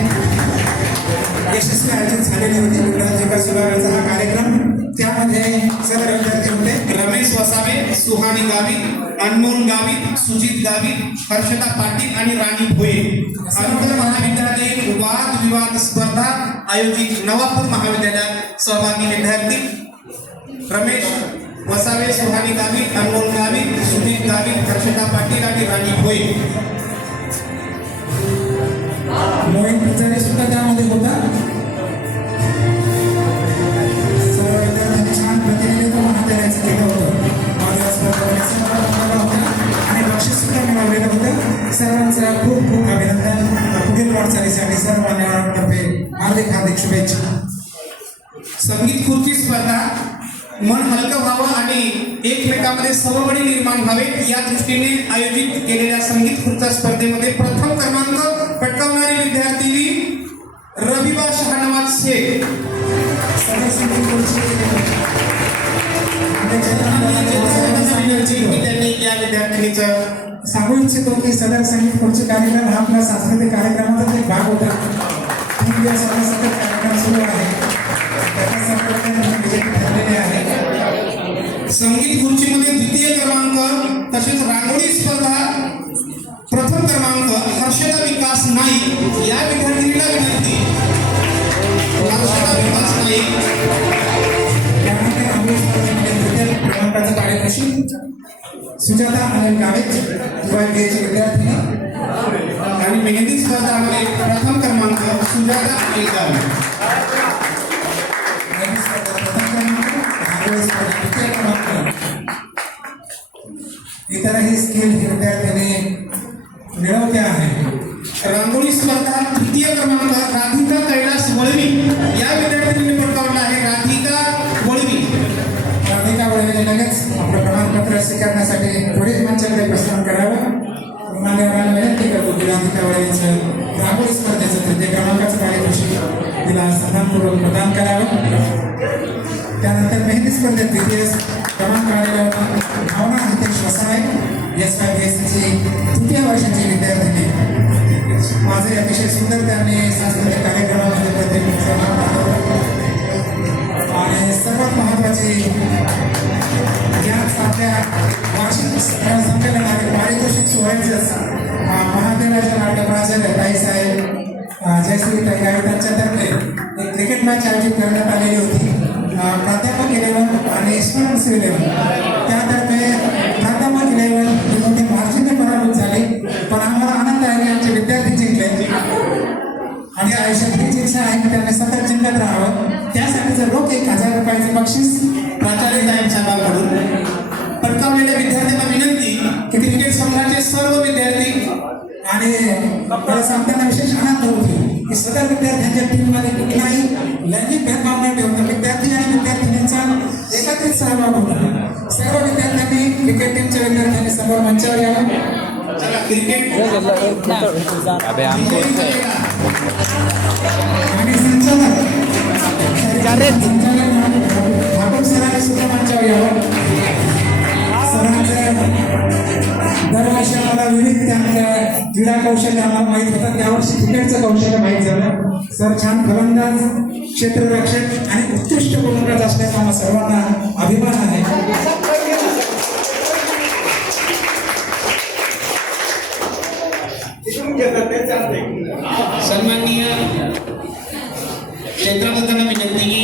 यशस्वी आयोजित झालेली होती. विद्यार्थी विकास विभागाचा हा कार्यक्रम. त्यामध्ये सदर विद्यार्थी होते रमेश वसावे, सुहानी गावित, अनमोल गावित, सुजित गावित, हर्षदा पाटील आणि राणी भोये. आंतर महाविद्यालयीन वाद विवाद स्पर्धा आयोजित नवापूर महाविद्यालयात सहभागी विद्यार्थी रमेश वसावे, सुहानी गावित, अनमोल गावित, सुजित गावित, हर्षदा पाटील आणि राणी भोये. मोहित पिंजारे सुद्धा त्यामध्ये होता. सर्व विद्यार्थ्यांनी छान प्रतिनिधित्व महाविद्यालयाचं केलं होतं. आणि बक्षीस सुद्धा मिळवलेलं होतं. सर्वांचं खूप खूप अभिनंदन. पुढील वाटचालीसाठी सर्व मान्यवरांतर्फे हार्दिक हार्दिक शुभेच्छा. संगीत खुर्ची स्पर्धा मन हलकं व्हावं आणि एकमेकांमध्ये सवबडी निर्माण व्हावे या दृष्टीने आयोजित केलेल्या संगीत खुर्च्या स्पर्धेमध्ये प्रथम क्रमांक पटकावणारी विद्यार्थिनी रबिबा शहानवाज शेख. त्यांनी या विद्यार्थिनीचं सांगू इच्छितो की सदर संगीत खुर्ची कार्यक्रम हा आपला सांस्कृतिक कार्यक्रमाचा एक भाग होता. 3 दिवस आपला सतत कार्यक्रम सुरू आहे. त्याचा संपर्क ठरलेले आहे. संगीत खुर्चीमध्ये द्वितीय क्रमांक तसेच रांगोळी स्पर्धा प्रथम क्रमांक हर्षदा विकास नाईक या विद्यार्थिनीला विनंती. हर्षदा विकास नाईक. त्यानंतर आंबोली स्पर्धेमध्ये क्रमांकाचं कार्यदर्शी सुजाता अनिल गावित चे विद्यार्थी आणि मेहंदी स्पर्धामध्ये प्रथम क्रमांक सुजाता अनिल गावित. इतरही स्किल विद्यार्थ्यांनी मिळवत्या आहे. रांगोळी स्पर्धा तृतीय क्रमांक राधिका कैलास वळवी या विद्यार्थिनीने पटकावला आहे. राधिका वळवी. राधिका वळवे लगेच आपलं प्रमाणपत्र स्वीकारण्यासाठी पुढील मंचाकडे प्रस्थान करावं. मान्यवरांना विनंती करतो की राधिका वळवेचं रांगोळी स्पर्धेचं तृतीय क्रमांकाचं पारितोषिक तिला सन्मानपूर्वक प्रदान करावं. त्यानंतर मेहंदी स्पर्धेत द्वितीय क्रमांक आलेला होता भावना हितेश वसाय SYBSची तृतीय वर्षाची विद्यार्थिनी. माझे अतिशय सुंदर त्यांनी सांस्कृतिक कार्यक्रमामध्ये प्रतिनिधित्व आणि सर्वात महत्त्वाची याच आपल्या वार्षिक संमेलनात पारितोषिक सोहळ्याचं महादेवाच्या नाट्य प्राचार्य ताईसाहेब जयश्री ताई त्यांच्यातर्फे एक क्रिकेट मॅच आयोजित करण्यात आलेली होती. प्राध्यापक 11 आणि स्टुडंट्स 11 त्यातर्फे प्राध्यापक 11 ही मोठी मार्जिनने पराभूत झाली. पण आम्हाला आनंद आहे की आमचे विद्यार्थी जिंकले आणि आयुष्यात हीच इच्छा आहे की त्यांनी सतत जिंकत राहावं. त्यासाठीचं रोख 1000 रुपयाचे बक्षीस प्राचार्य साहेबांकडून पटकावलेल्या विद्यार्थ्यांना विनंती की क्रिकेट संघाचे सर्व विद्यार्थी आणि मला सांगताना विशेष आनंद होतो की सदर विद्यार्थ्यांच्या टीममध्ये कुठलाही लैंगिक भेदभाव न ठेवता विद्यार्थी आणि विद्यार्थिनींचा एकत्रित सहभाग होता. सर्व विद्यार्थ्यांनी क्रिकेट टीमच्या विद्यार्थ्यांनी समोर मंचावर यावं. चला क्रिकेट आणि संचालक ठाकूर सरांनी सुद्धा मंचावर यावं. सरांचं दरवर्षी मला विविध त्यांच्या क्रीडा कौशल्य आम्हाला माहीत होतं. यावर्षी क्रिकेटचं कौशल्य माहीत झालं. सर छान फलंदाज, क्षेत्ररक्षक आणि उत्कृष्ट गोलंदाज असल्याचा आम्हा सर्वांना अभिमान आहे. सन्माननीय क्षेत्रबद्धांना विनंती की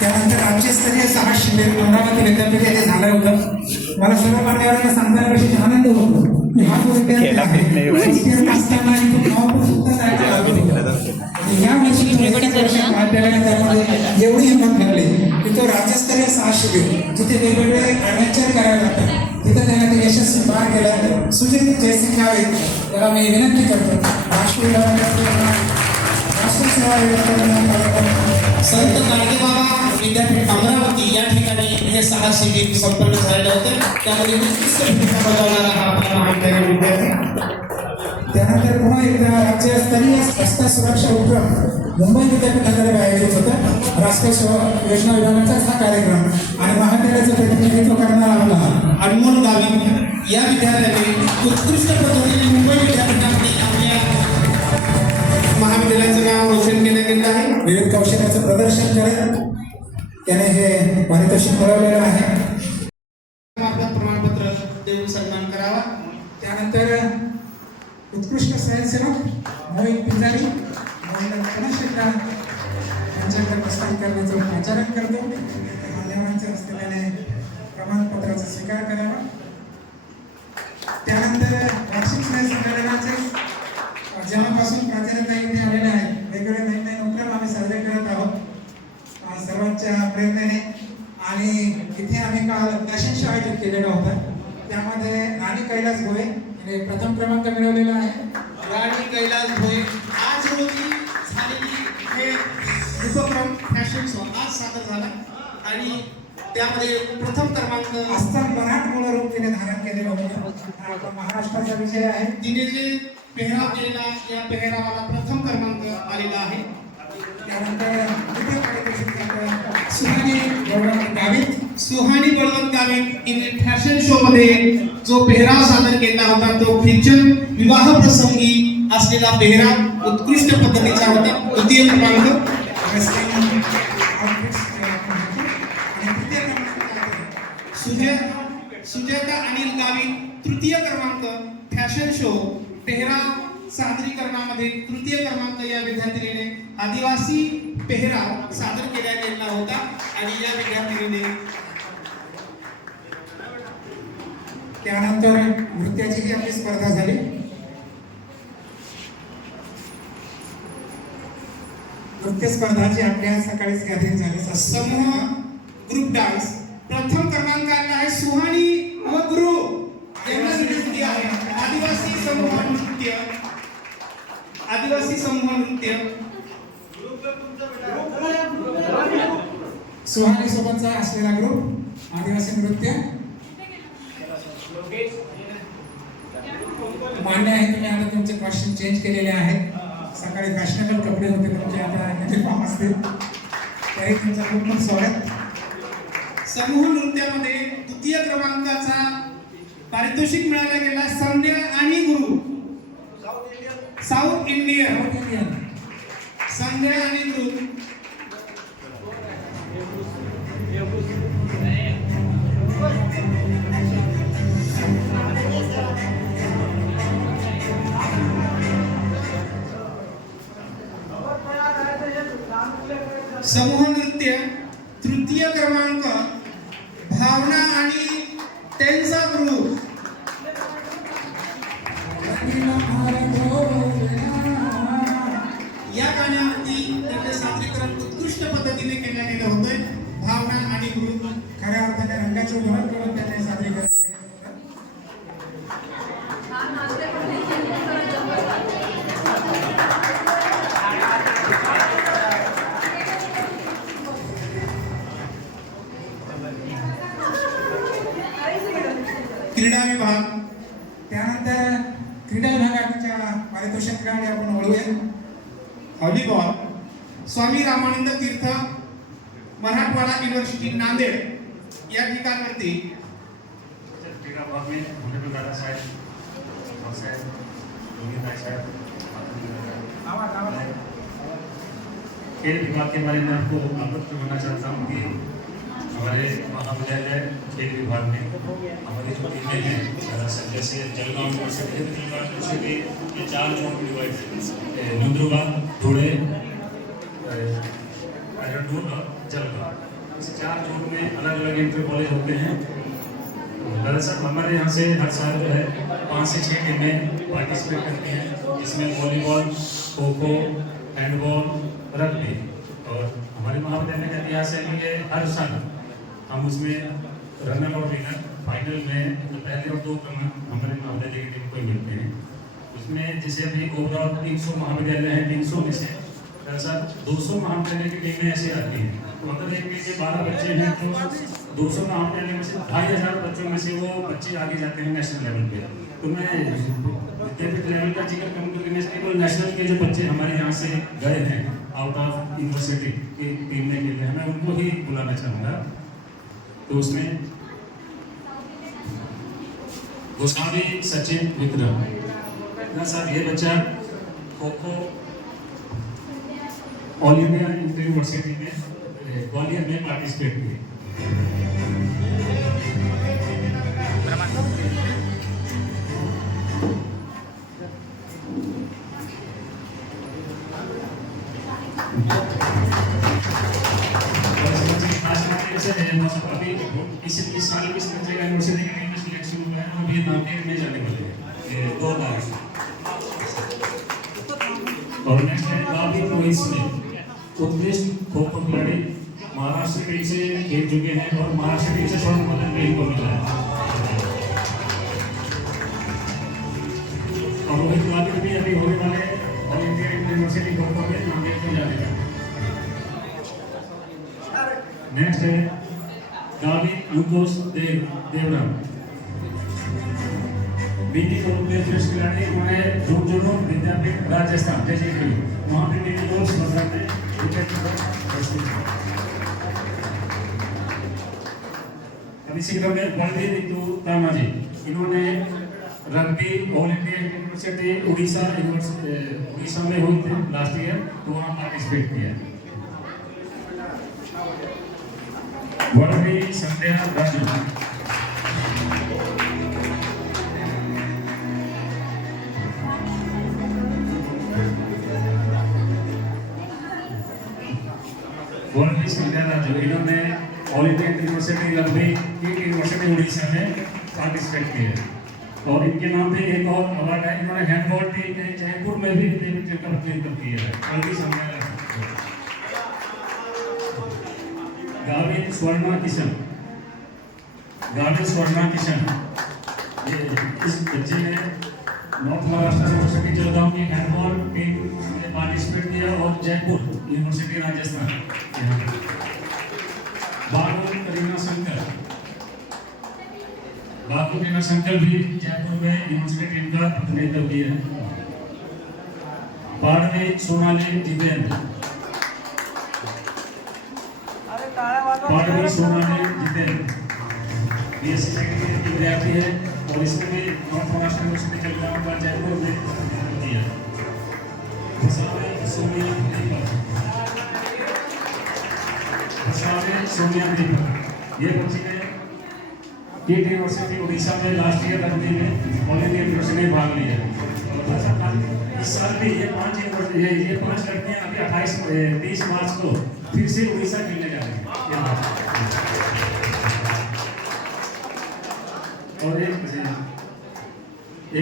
त्यानंतर राज्यस्तरीय 6 शिबिर अमरावती विद्यापीठ येथे झालं होतं. मला सर्व मान्यवरांना सांगताना विशेष आनंद होतो की हा जो विद्यार्थी आहे स्टेट असताना आणि तो गावातून सुद्धा जायला लागलो होतो. आणि या वर्षी महाविद्यालयाने त्यामध्ये एवढी हिंमत घातली की तो राज्यस्तरीय 6 शिबिर जिथे वेगवेगळे ॲडव्हेंचर करायला लागतात तिथं त्याने ते यशस्वी पार केलं. सुजित जयसिंग नावे त्याला मी विनंती करतो राष्ट्रीय संत गाडगेबाबा विद्यापीठ अमरावती या ठिकाणी हे 6 शिबिर संपन्न झालेलं होतं. त्यामध्ये उत्कृष्ट भूमिका बजावणारा हा आपला महाविद्यालय विद्यार्थी. त्यानंतर पुन्हा एकदा राज्यस्तरीय रस्ता सुरक्षा उपक्रम मुंबई विद्यापीठाकडे आयोजित होता. राष्ट्रीय योजना विभागाचाच हा कार्यक्रम आणि महाविद्यालयाचं प्रतिनिधित्व करणारा आपला अनमोल गावी या विद्यार्थ्याने उत्कृष्ट पद्धतीने मुंबई विद्यापीठामध्ये आपल्या महाविद्यालयाचं नाव रोशन केलं गेलं आहे. विविध कौशल्याचं प्रदर्शन करत त्याने हे पारितोषिक मिळवलेलं आहे. आपलं प्रमाणपत्र देऊन सन्मान करावा. त्यानंतर उत्कृष्ट स्वयंसेवक मोहित पिंजारी महिला पुन्हा एकदा त्यांच्याकडे प्रस्थान करण्याचं आचरण करतो. मान्यवरांच्या हस्ते त्याने प्रमाणपत्राचा स्वीकार करावा. त्यानंतर वार्षिक संमेलनाचे जेव्हापासून प्राचार्यताई इथे आलेले आहेत वेगवेगळे नवीन उपक्रम आम्ही साजरे करत आहोत सर्वांच्या प्रेरणेने. आणि इथे आम्ही काल फॅशन शो आयोजित केलेला होता. त्यामध्ये राणी कैलास भोये यांनी प्रथम क्रमांक मिळवलेला आहे. राणी कैलास भोये आज रोजी झालेली हे उपक्रम फॅशन शो आज सादर झाला आणि त्यामध्ये प्रथम क्रमांक आस्थान बनाट मूळ रूप तिने धारण केलेलं होतं. हा आपला महाराष्ट्राचा विजय आहे. तिने जे पेहराव केलेला या पेहरावाला प्रथम क्रमांक आलेला आहे. त्यानंतर द्वितीय पारितोषिक सुहानी बळवंत गावित. सुहानी बळवंत गावित हिने फॅशन शो मध्ये जो पेहराव सादर केला होता तो ख्रिश्चन विवाह प्रसंगी असलेला पेहराव उत्कृष्ट पद्धतीचा होता. द्वितीय क्रमांक. सुजाता अनिल गावित तृतीय क्रमांक. फॅशन शो पेहराव सादरीकरणामध्ये तृतीय क्रमांक या विद्यार्थिनीने आदिवासी पेहराव सादर केला गेला होता आणि या विद्यार्थिनीने त्यानंतर नृत्याची ही आपली स्पर्धा झाली. नृत्य स्पर्धाची आपल्या सकाळीच गॅदरिंग झाली. समूह ग्रुप डान्स प्रथम क्रमांकाला आहे सुहानी व गुरु यांना विनंती आहे. आदिवासी समूह नृत्य सुहानी सोबतचा असलेला ग्रुप आदिवासी नृत्य मान्य आहे. तुम्ही आता तुमचे कॉस्ट्यूम चेंज केलेले आहेत. सकाळी फॅशनेबल कपडे होते तुमचे, आता युनिफॉर्म असतील. तरी तुमचं खूप खूप स्वागत. समूह नृत्यामध्ये द्वितीय क्रमांकाचा पारितोषिक मिळाला गेला संध्या आणि गुरु साऊथ इंडियन संध्या आणि गुरु. समूह नृत्य तृतीय क्रमांक भावना आणि त्यांचा ग्रुप. या गाण्यावरती त्यांचे सादरीकरण उत्कृष्ट पद्धतीने केलं गेलं होतं. भावना आणि ग्रुप खऱ्या अर्थाने रंगाचे उदाहरण करून त्यांनी सादरीकरण केलं होतं. क्रीडा विभाग. त्यानंतर क्रीडा विभागाच्या पारितोषिकाकडे आपण वळूया. व्हॉलीबॉल स्वामी रामानंद तीर्थ मराठवाडा युनिव्हर्सिटी नांदेड या ठिकाणावरती क्रीडा विभाग में होने दादा साहब और साहब रोहित भाई साहब खेल विभाग के बारे में आपको अवगत करवाना चाहता हूँ कि हमारे महाविद्यालय खेल विभाग में हमारी जो टीमें हैं जैसे जलगांव यूनिवर्सिटी ये 4 जोन में डिवाइड है. नंदुरबार, धुले, अरंडूर और जलगांव. इस 4 जोन में अलग अलग इंटर कॉलेज होते हैं. दरअसल हमारे यहाँ से हर साल जो है 5 से 6 टीमें पार्टिसिपेट करती हैं, जिसमें volleyball, kho kho, handball, rugby. और हमारे महाविद्यालय का इतिहास है कि हर साल हम उसमें रनर और विनर फाइनल में पहले और 2 क्रमांक हमारे महाविद्यालय की टीम को मिलते हैं. उसमें जैसे अभी ओवरऑल 300 महाविद्यालय हैं, 300 में से दरअसल 200 महाविद्यालय की टीमें ऐसे आती हैं. तो अगर एक में से 12 बच्चे हैं तो 200 महाविद्यालय में से 2500 बच्चों में से वो बच्चे आगे जाते हैं नेशनल लेवल पे. तो मैं विद्यापीठ लेवल का जिक्र करूँ तो केवल नेशनल के जो बच्चे हमारे यहाँ से गए हैं आउट ऑफ यूनिवर्सिटी की टीम में के लिए, मैं उनको ही बुलाना चाहूँगा. तो उसमें गोस्वामी सचिन विक्रम साहब, ये बच्चा kho kho all India inter university में ग्वालियर में पार्टिसिपेट किए. अभी इस साल की यूनिवर्सिटी की टीम में सिलेक्शन हुआ है, अभी नामदेव में जाने वाले हैं 2 तारीख. और नेक्स्ट है गावी रोहित स्मिथ, उत्कृष्ट खो खो खिलाड़ी, महाराष्ट्र टीम से खेल चुके हैं और महाराष्ट्र टीम से स्वर्ण पदक भी इनको मिला है. और रोहित गावी भी अभी होने वाले all India university kho kho में नामदेव में जाने वाले. नेक्स्ट है गावी लुकोस देवराम, बीटी4 में श्रेष्ठ खिलाड़ी. उन्होंने झुंझुनू विद्यापीठ राजस्थान जैसे खेली, वहाँ पे बीटी4 स्पर्धा में विकेट कीपर. अभी शीघ्र में बलवीर ऋतु तामाजी, इन्होंने rugby all India university Orissa में हुई थी लास्ट ईयर, तो वहाँ पार्टिसिपेट किया. वरवी संध्या राजू, वरवी संध्या राजू, इन्होंने all India university rugby university Orissa में पार्टिसिपेट किया. और इनके नाम पे एक और अवार्ड है, इन्होंने हैंडबॉल टीम में जयपुर में भी प्रतिनिधित्व किया है. वरवी संध्या राजू. गावित स्वर्णा किशन, गार्डन स्वर्णा किशन, ये इस बच्चे ने नॉर्थ महाराष्ट्र यूनिवर्सिटी जलगांव की हैंडबॉल टीम में पार्टिसिपेट किया और जयपुर यूनिवर्सिटी राजस्थान। बाबू करीना शंकर भी जयपुर में यूनिवर्सिटी टीम का प्रतिनिधित्व किया है। पाड़वी सोनाली जितेंद्र, पाड़वी सोनाली जितेंद्र बीएससी सेकेंड की विद्यार्थी है और इसने भी नॉर्थ महाराष्ट्र यूनिवर्सिटी जलगांव का जयपुर में किया। सोनिया दीपक, ये बच्ची ने कीट यूनिवर्सिटी उड़ीसा में लास्ट ईयर रग्बी में ऑल इंडिया यूनिवर्सिटी में भाग लिया। और इस साल भी ये पांच लड़कियां अभी 30 मार्च को फिर से उड़ीसा खेलने जा रही हैं। और एक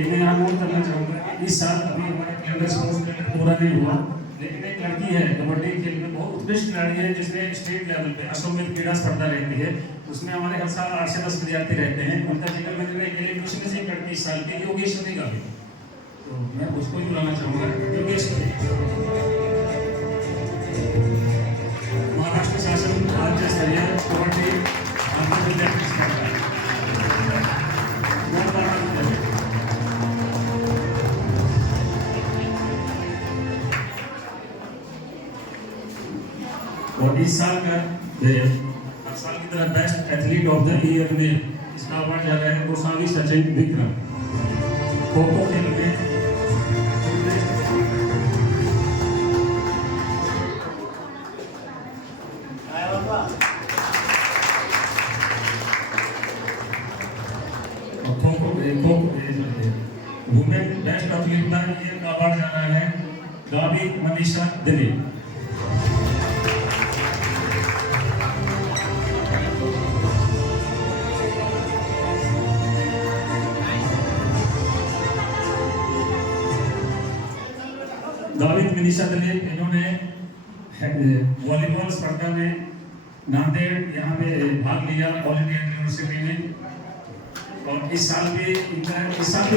मैं यहाँ नोट करना चाहूँगा, इस साल अभी हमारे कैलेंडर स्पोर्ट्स कैलेंडर पूरा नहीं हुआ, लेकिन एक लड़की है कबड्डी खेल में बहुत उत्कृष्ट खिलाड़ी है, जिसने स्टेट लेवल पे अश्वमेध क्रीड़ा स्पर्धा रहती है, उसमें हमारे हर साल 8 से 10 विद्यार्थी रहते हैं। उनका जिक्र मैंने के लिए कृष्ण जी लड़की इस साल की योगेश्वरी का भी, तो मैं उसको ही बुलाना चाहूँगा। योगेश्वरी महाराष्ट्र शासन राज्य स्तरीय कबड्डी विद्यार्थी स्पर्धा और इस साल का हर साल की तरह best athlete of the year में इसका अवार्ड जा रहा है गोस्वामी सचिन विक्रम। खो खो खेल में वुमेन बेस्ट एथलीट का ईयर का अवार्ड जा रहा है गावी मनीषा दिलीप। गावित मनीषा दिलीप, इन्होंने वॉलीबॉल स्पर्धा में नांदेड़ यहाँ पे भाग लिया ऑल इंडिया यूनिवर्सिटी में, और इस साल भी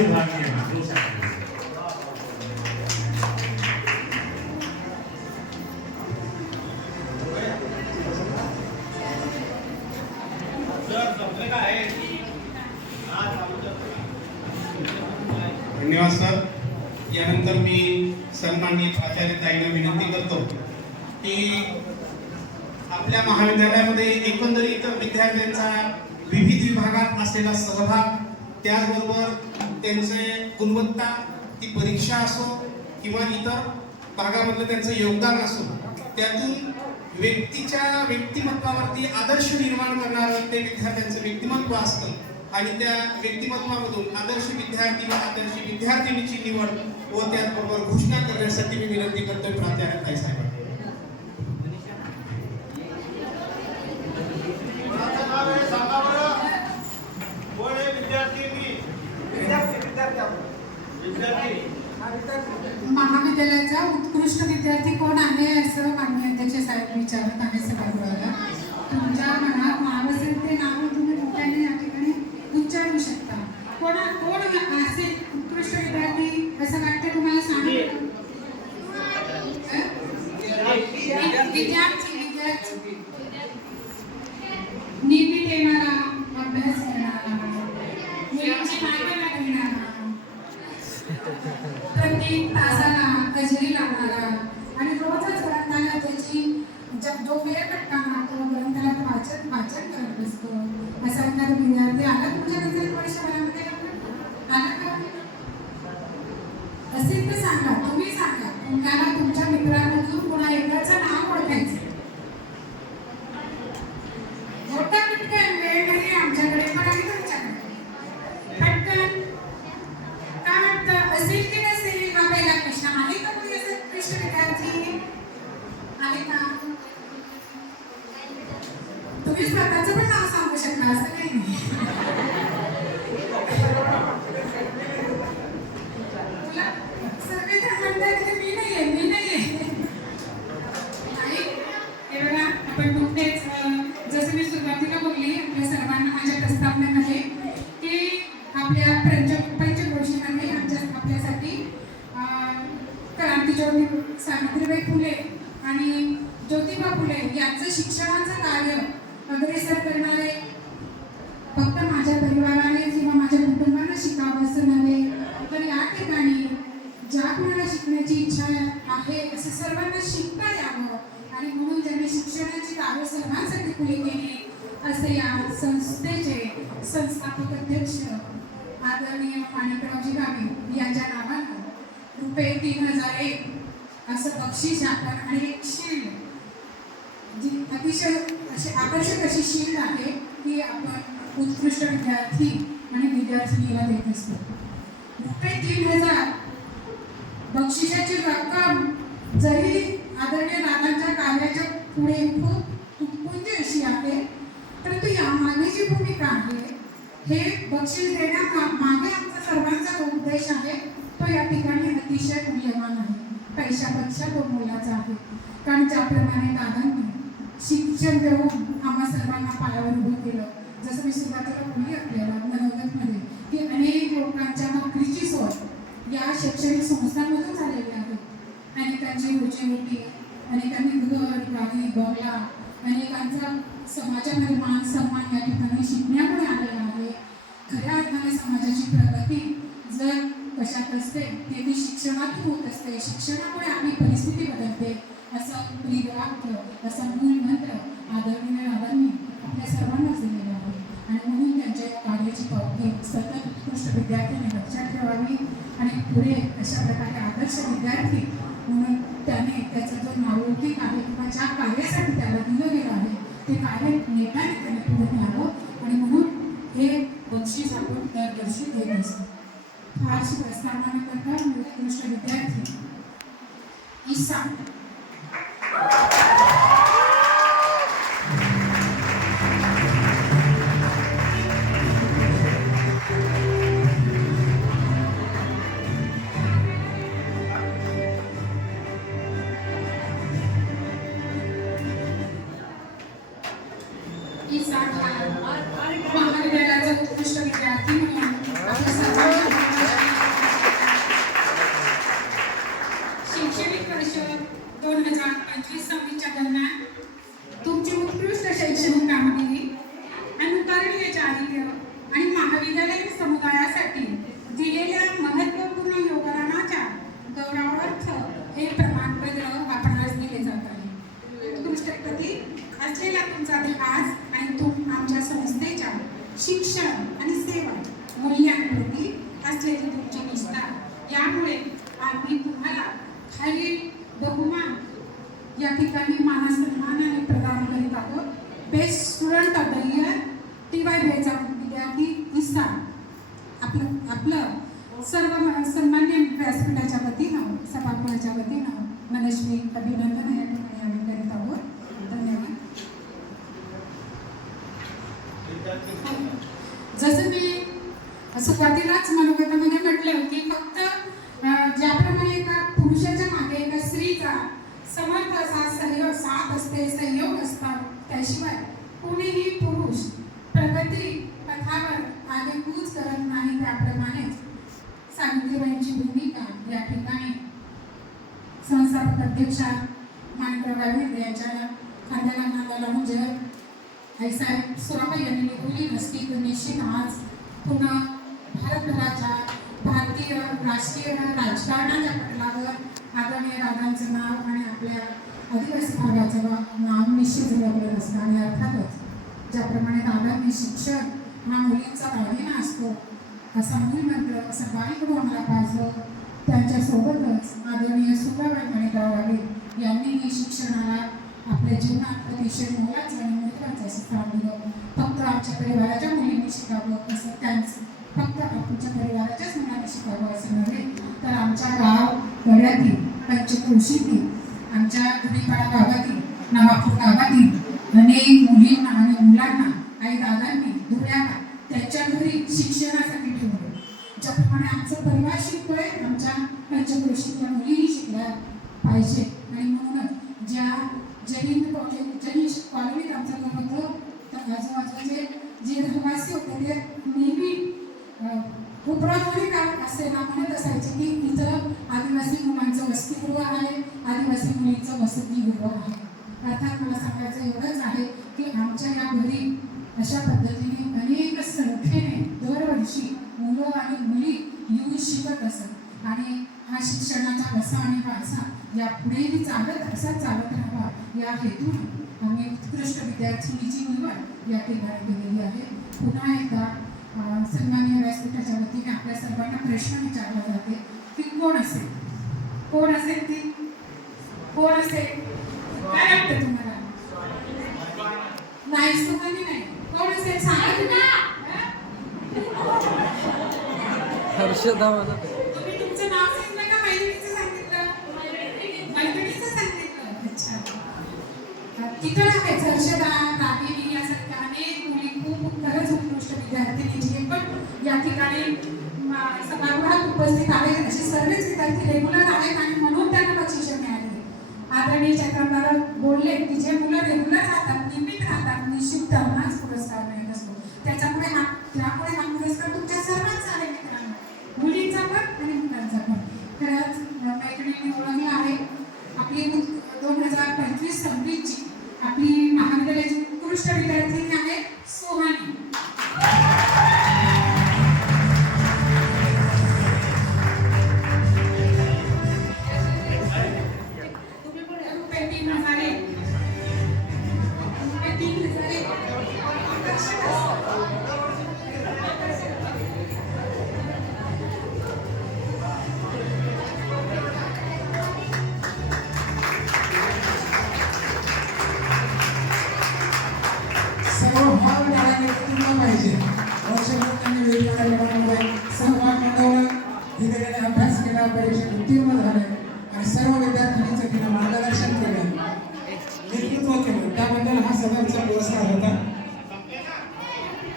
भाग लिया 2 साल। धन्यवाद सर। यानंतर मी सन्माननीय प्राचार्यताईंना विनंती करतो की आपल्या महाविद्यालयामध्ये एकंदरीत विद्यार्थ्यांचा विविध विभागात असलेला सहभाग, त्याचबरोबर त्यांचे गुणवत्ता, ती परीक्षा असो किंवा इतर भागामधलं त्यांचं योगदान असो, त्यातून व्यक्तीच्या व्यक्तिमत्वावरती आदर्श निर्माण करणारं ते विद्यार्थ्यांचं व्यक्तिमत्व असतं आणि त्या व्यक्तिमत्वामधून आदर्श विद्यार्थी व आदर्श विद्यार्थिनीची निवड व त्याचबरोबर घोषणा करण्यासाठी मी विनंती करतोय प्राचार्य ताई साहेबांना। महाविद्यालयाचा उत्कृष्ट विद्यार्थी कोण आहे असं माननीय अध्यक्ष साहेब विचारत आहे सभागृहाला। तुमच्या मनात नाव असेल ते नाव तुम्ही मोठ्याने या ठिकाणी उच्चारू शकता। कोण असे उत्कृष्ट विद्यार्थी असं वाटतं तुम्हाला सांगा। विद्यार्थी नियमित येणारा, अभ्यास करणारा, मुलांची मागणी घेणारा, प्रत्येक तासाला हजेरी लावणारा आणि रोजच ग्रंथाला त्याची जो वेळ भेटताना तो ग्रंथाला वाचन करत असतो असा एखादा विद्यार्थी आला तुमच्या नजरेत वर्षभरामध्ये? आला का? असेल तर सांगा, तुम्ही सांगा। तुम्हाला तुमच्या मित्रांमधून पुन्हा एकाचं नाव ओळखायचं। मोठा पटकन वेळ नाही आमच्याकडे, पण आहे तुमच्याकडे। पटकन काय वाटतं, असेल की नसेल? हा पहिला प्रश्न आहे का? कोणी असे उत्कृष्ट विद्यार्थी आहे का? तुम्ही स्वतःचं पण नाव सांगू शकता, असं काही नाही। तुला सर्वजण म्हणतात की मी नाहीये। नाही, पंचक्रोशीमध्ये आपल्यासाठी क्रांतीज्योती सावित्रीबाई फुले आणि ज्योतिबा फुले यांचं शिक्षणाचं कार्य अग्रेसर करणारे फक्त माझ्या परिवाराने किंवा माझ्या कुटुंबाने शिकावं असं नव्हे, तर या ठिकाणी ज्या कुणाला शिकण्याची इच्छा आहे असं सर्वांना शिकता यावं आणि म्हणून त्यांनी शिक्षणाची कार्य सर्वांसाठी खुली केली असे या संस्थेचे संस्थापक अध्यक्ष आदरणीय माणिकरावजी गावी यांच्या नावानं रुपये 3001 असं बक्षीस आपण आणि एक शील्ड जी अतिशय अशी आकर्षक अशी शील्ड आहे ती आपण उत्कृष्ट विद्यार्थी आणि विद्यार्थिनीला देत असतो. रुपये 3000 बक्षिसाची रक्कम जरी आदरणीय दादांच्या कार्याच्या पुढे खूप तुटपुंजी अशी आहे, परंतु यामागे जी भूमिका आहे हे बक्षीस देण्यामागे आमचा सर्वांचा जो उद्देश आहे तो या ठिकाणी अतिशय मूल्यवान आहे, पैशापेक्षा तो मोलाचा आहे. कारण ज्याप्रमाणे दादांनी शिक्षण देऊन आम्हा सर्वांना पायावर उभं केलं, जसं मी सुरुवातीला बोलली आपल्याला मनोगतमध्ये की अनेक लोकांच्या नोकरीची सोय या शैक्षणिक संस्थांमधून झालेली आहे. अनेकांची रोजीरोटी, अनेकांनी घर, गाडी, बंगला, अनेकांचा समाजामध्ये मान सन्मान या ठिकाणी शिकण्यामुळे आलेला आहे. खऱ्या अर्थाने समाजाची प्रगती जर कशात असते ते ती शिक्षणातून होत असते. शिक्षणामुळे आपली परिस्थिती बदलते असं प्रियवाक्य, असा मूल मंत्र आदरणीय दादांनी आपल्या सर्वांनाच दिलेला आहे आणि म्हणून त्यांच्या कार्याची पावती सतत उत्कृष्ट विद्यार्थ्यांनी लक्षात ठेवावी आणि पुढे अशा प्रकारे आदर्श विद्यार्थी म्हणून त्याने त्याचा जो नावलौकिक आहे किंवा ज्या कार्यासाठी त्याला दिलं गेलं आहे ते कार्य नेटाने त्याने पुढे न्यावं आणि म्हणून हे बक्षीस आपण दरवर्षी देत असतो. फारशी प्रस्तावना न करता उत्कृष्ट विद्यार्थी ईसा महाविद्यालयाचा उत्कृष्ट विद्यार्थी म्हणून आपल्या सर्वांना शैक्षणिक वर्ष 2025-26 दरम्यान तुमची उत्कृष्ट शैक्षणिक कामगिरी, अनुकरणीय चारित्र्य आणि महाविद्यालयीन समुदायासाठी दिलेल्या महत्त्वपूर्ण योगदानाच्या गौरवार्थ हे प्रमाणपत्र आपणास दिले जात आहे. उत्कृष्ट कृती असलेला तुमचा ध्यास आणि आमच्या संस्थेच्या शिक्षण आणि सेवा मूल्यांप्रती असलेली तुमची निष्ठा यामुळे आम्ही तुम्हाला खालील बहुमान या ठिकाणी मानसन्मानाने प्रदान करीत आहोत. Best student of the year TY विद्यार्थी ईसा आपलं सर्व सन्मान्य व्यासपीठाच्या वतीनं सभागृहाच्या वतीनं मनस्वी अभिनंदन या ठिकाणी आम्ही करीत आहोत. धन्यवाद. जसं मी सुरुवातीलाच मनोगतामध्ये म्हटलं की फक्त ज्याप्रमाणे एका पुरुषाच्या मागे एका स्त्रीचा समर्थ असा साथ असते, सहयोग असतात, त्याशिवाय कोणीही पुरुष प्रगती पथावर आगेकूच करत नाही. त्याप्रमाणेच सावित्रीबाईंची भूमिका या ठिकाणी संस्थापक अध्यक्षा माणिकराव गावी यांच्या खांद्याला नांदा लावून जर आईसाहेब सुराबाई यांनी निवडली नसती तर निश्चित आज पुन्हा भारतभराच्या भारतीय राष्ट्रीय राजकारणाच्या पटलावर आदरणीय दादांचं नाव आणि आपल्या आदिवासी भागाचं नाव निश्चित झळकलं असतं. आणि अर्थातच ज्याप्रमाणे दादांनी शिक्षण हा मुलींचा दागिना असतो असा मूलमंत्र असा बाळकडून आम्हाला पाहिजे, त्यांच्यासोबतच आदरणीय सुराबाई माणिकराव गावी यांनीही शिक्षणाला आपल्या जीवनात अतिशय मोलाचं आणि महत्त्वाचं असं स्थान दिलं. फक्त आमच्या परिवाराच्या मुलींनी शिकावं असं त्यांचं, फक्त आमच्या परिवाराच्याच मुलांनी शिकावं असं नव्हे तर आमच्या गाव गड्यातील पंचक्रोशीतील आमच्या धुळीपाडा गावातील नवापूर गावातील अनेक मुलींना आणि मुलांना आई दादांनी धुळ्याला त्यांच्या घरी शिक्षणासाठी ठेवलं. ज्याप्रमाणे आमचा परिवार शिकतोय आमच्या पंचक्रोशीतल्या मुलीही शिकल्या पाहिजे आणि म्हणूनच ज्या जैन कॉलनीत आमचं घर होतं तर आजूबाजूचे जे रहिवासी होते ते नेहमी उपराजवळी काम असे ना म्हणत असायचे की इथं आदिवासी मुलांचं वसतिगृह आहे, आदिवासी मुलींचं वसतिगृह आहे. अर्थात मला सांगायचं एवढंच आहे की आमच्या या घरी अशा पद्धतीने अनेक संख्येने दरवर्षी मुलं आणि मुली येऊन शिकत असत आणि हा शिक्षणाचा वसा आणि वारसा या पुढेही असाच चालत राहावा या हेतून आम्ही उत्कृष्ट विद्यार्थिनीची निवड या ठिकाणी केलेली आहे. पुन्हा एकदा सन्माननीय व्यासपीठाच्या वतीने आपल्या सर्वांना प्रश्न विचारला जाते की कोण असेल ती कोण असेल? काय वाटतं तुम्हाला? नाही सुखानी नाही, कोण असेल सांगा तुम्ही. तुम्ही तुमचं नाव सांगितलं का मैत्रिणीचं सांगितलं? मैत्रिणीचं सांगितलं. अच्छा, तिथं आहेच हर्षदा, रागिनी यासारख्या अनेक मुली खूप खरंच उत्कृष्ट विद्यार्थिनी जे पण या ठिकाणी सभागृहात उपस्थित आहेत असे सर्वच विद्यार्थी रेग्युलर आहेत आणि म्हणून त्यांना बक्षिसे मिळाली. आदरणीय चंद्रकांत बोलले की जे मुलं रेग्युलर राहतात, नियमित राहतात, निश्चित त्यांनाच पुरस्कार मिळत असतो. त्यामुळे हा पुरस्कार तुमच्या सर्वांच आहे मित्रांनो, मुलींचा पण आणि मुलांचा पण. खरंच मैत्रिणींनी ओळखलं आहे आपली 2025-26 आपली महाविद्यालयाची उत्कृष्ट विद्यार्थिनी आहे सोहानी. सर्व भाग डाळाने पूर्ण पाहिजे. वर्षभर त्यांनी वेगवेगळ्या गटांमध्ये सहभाग नोंदवला, हिरिरीने अभ्यास केला, परीक्षेत उत्तीर्ण झाले आणि सर्व विद्यार्थ्यांचं तिने मार्गदर्शन केलं, नेतृत्व केलं. त्याबद्दल हा सदरचा पुरस्कार होता.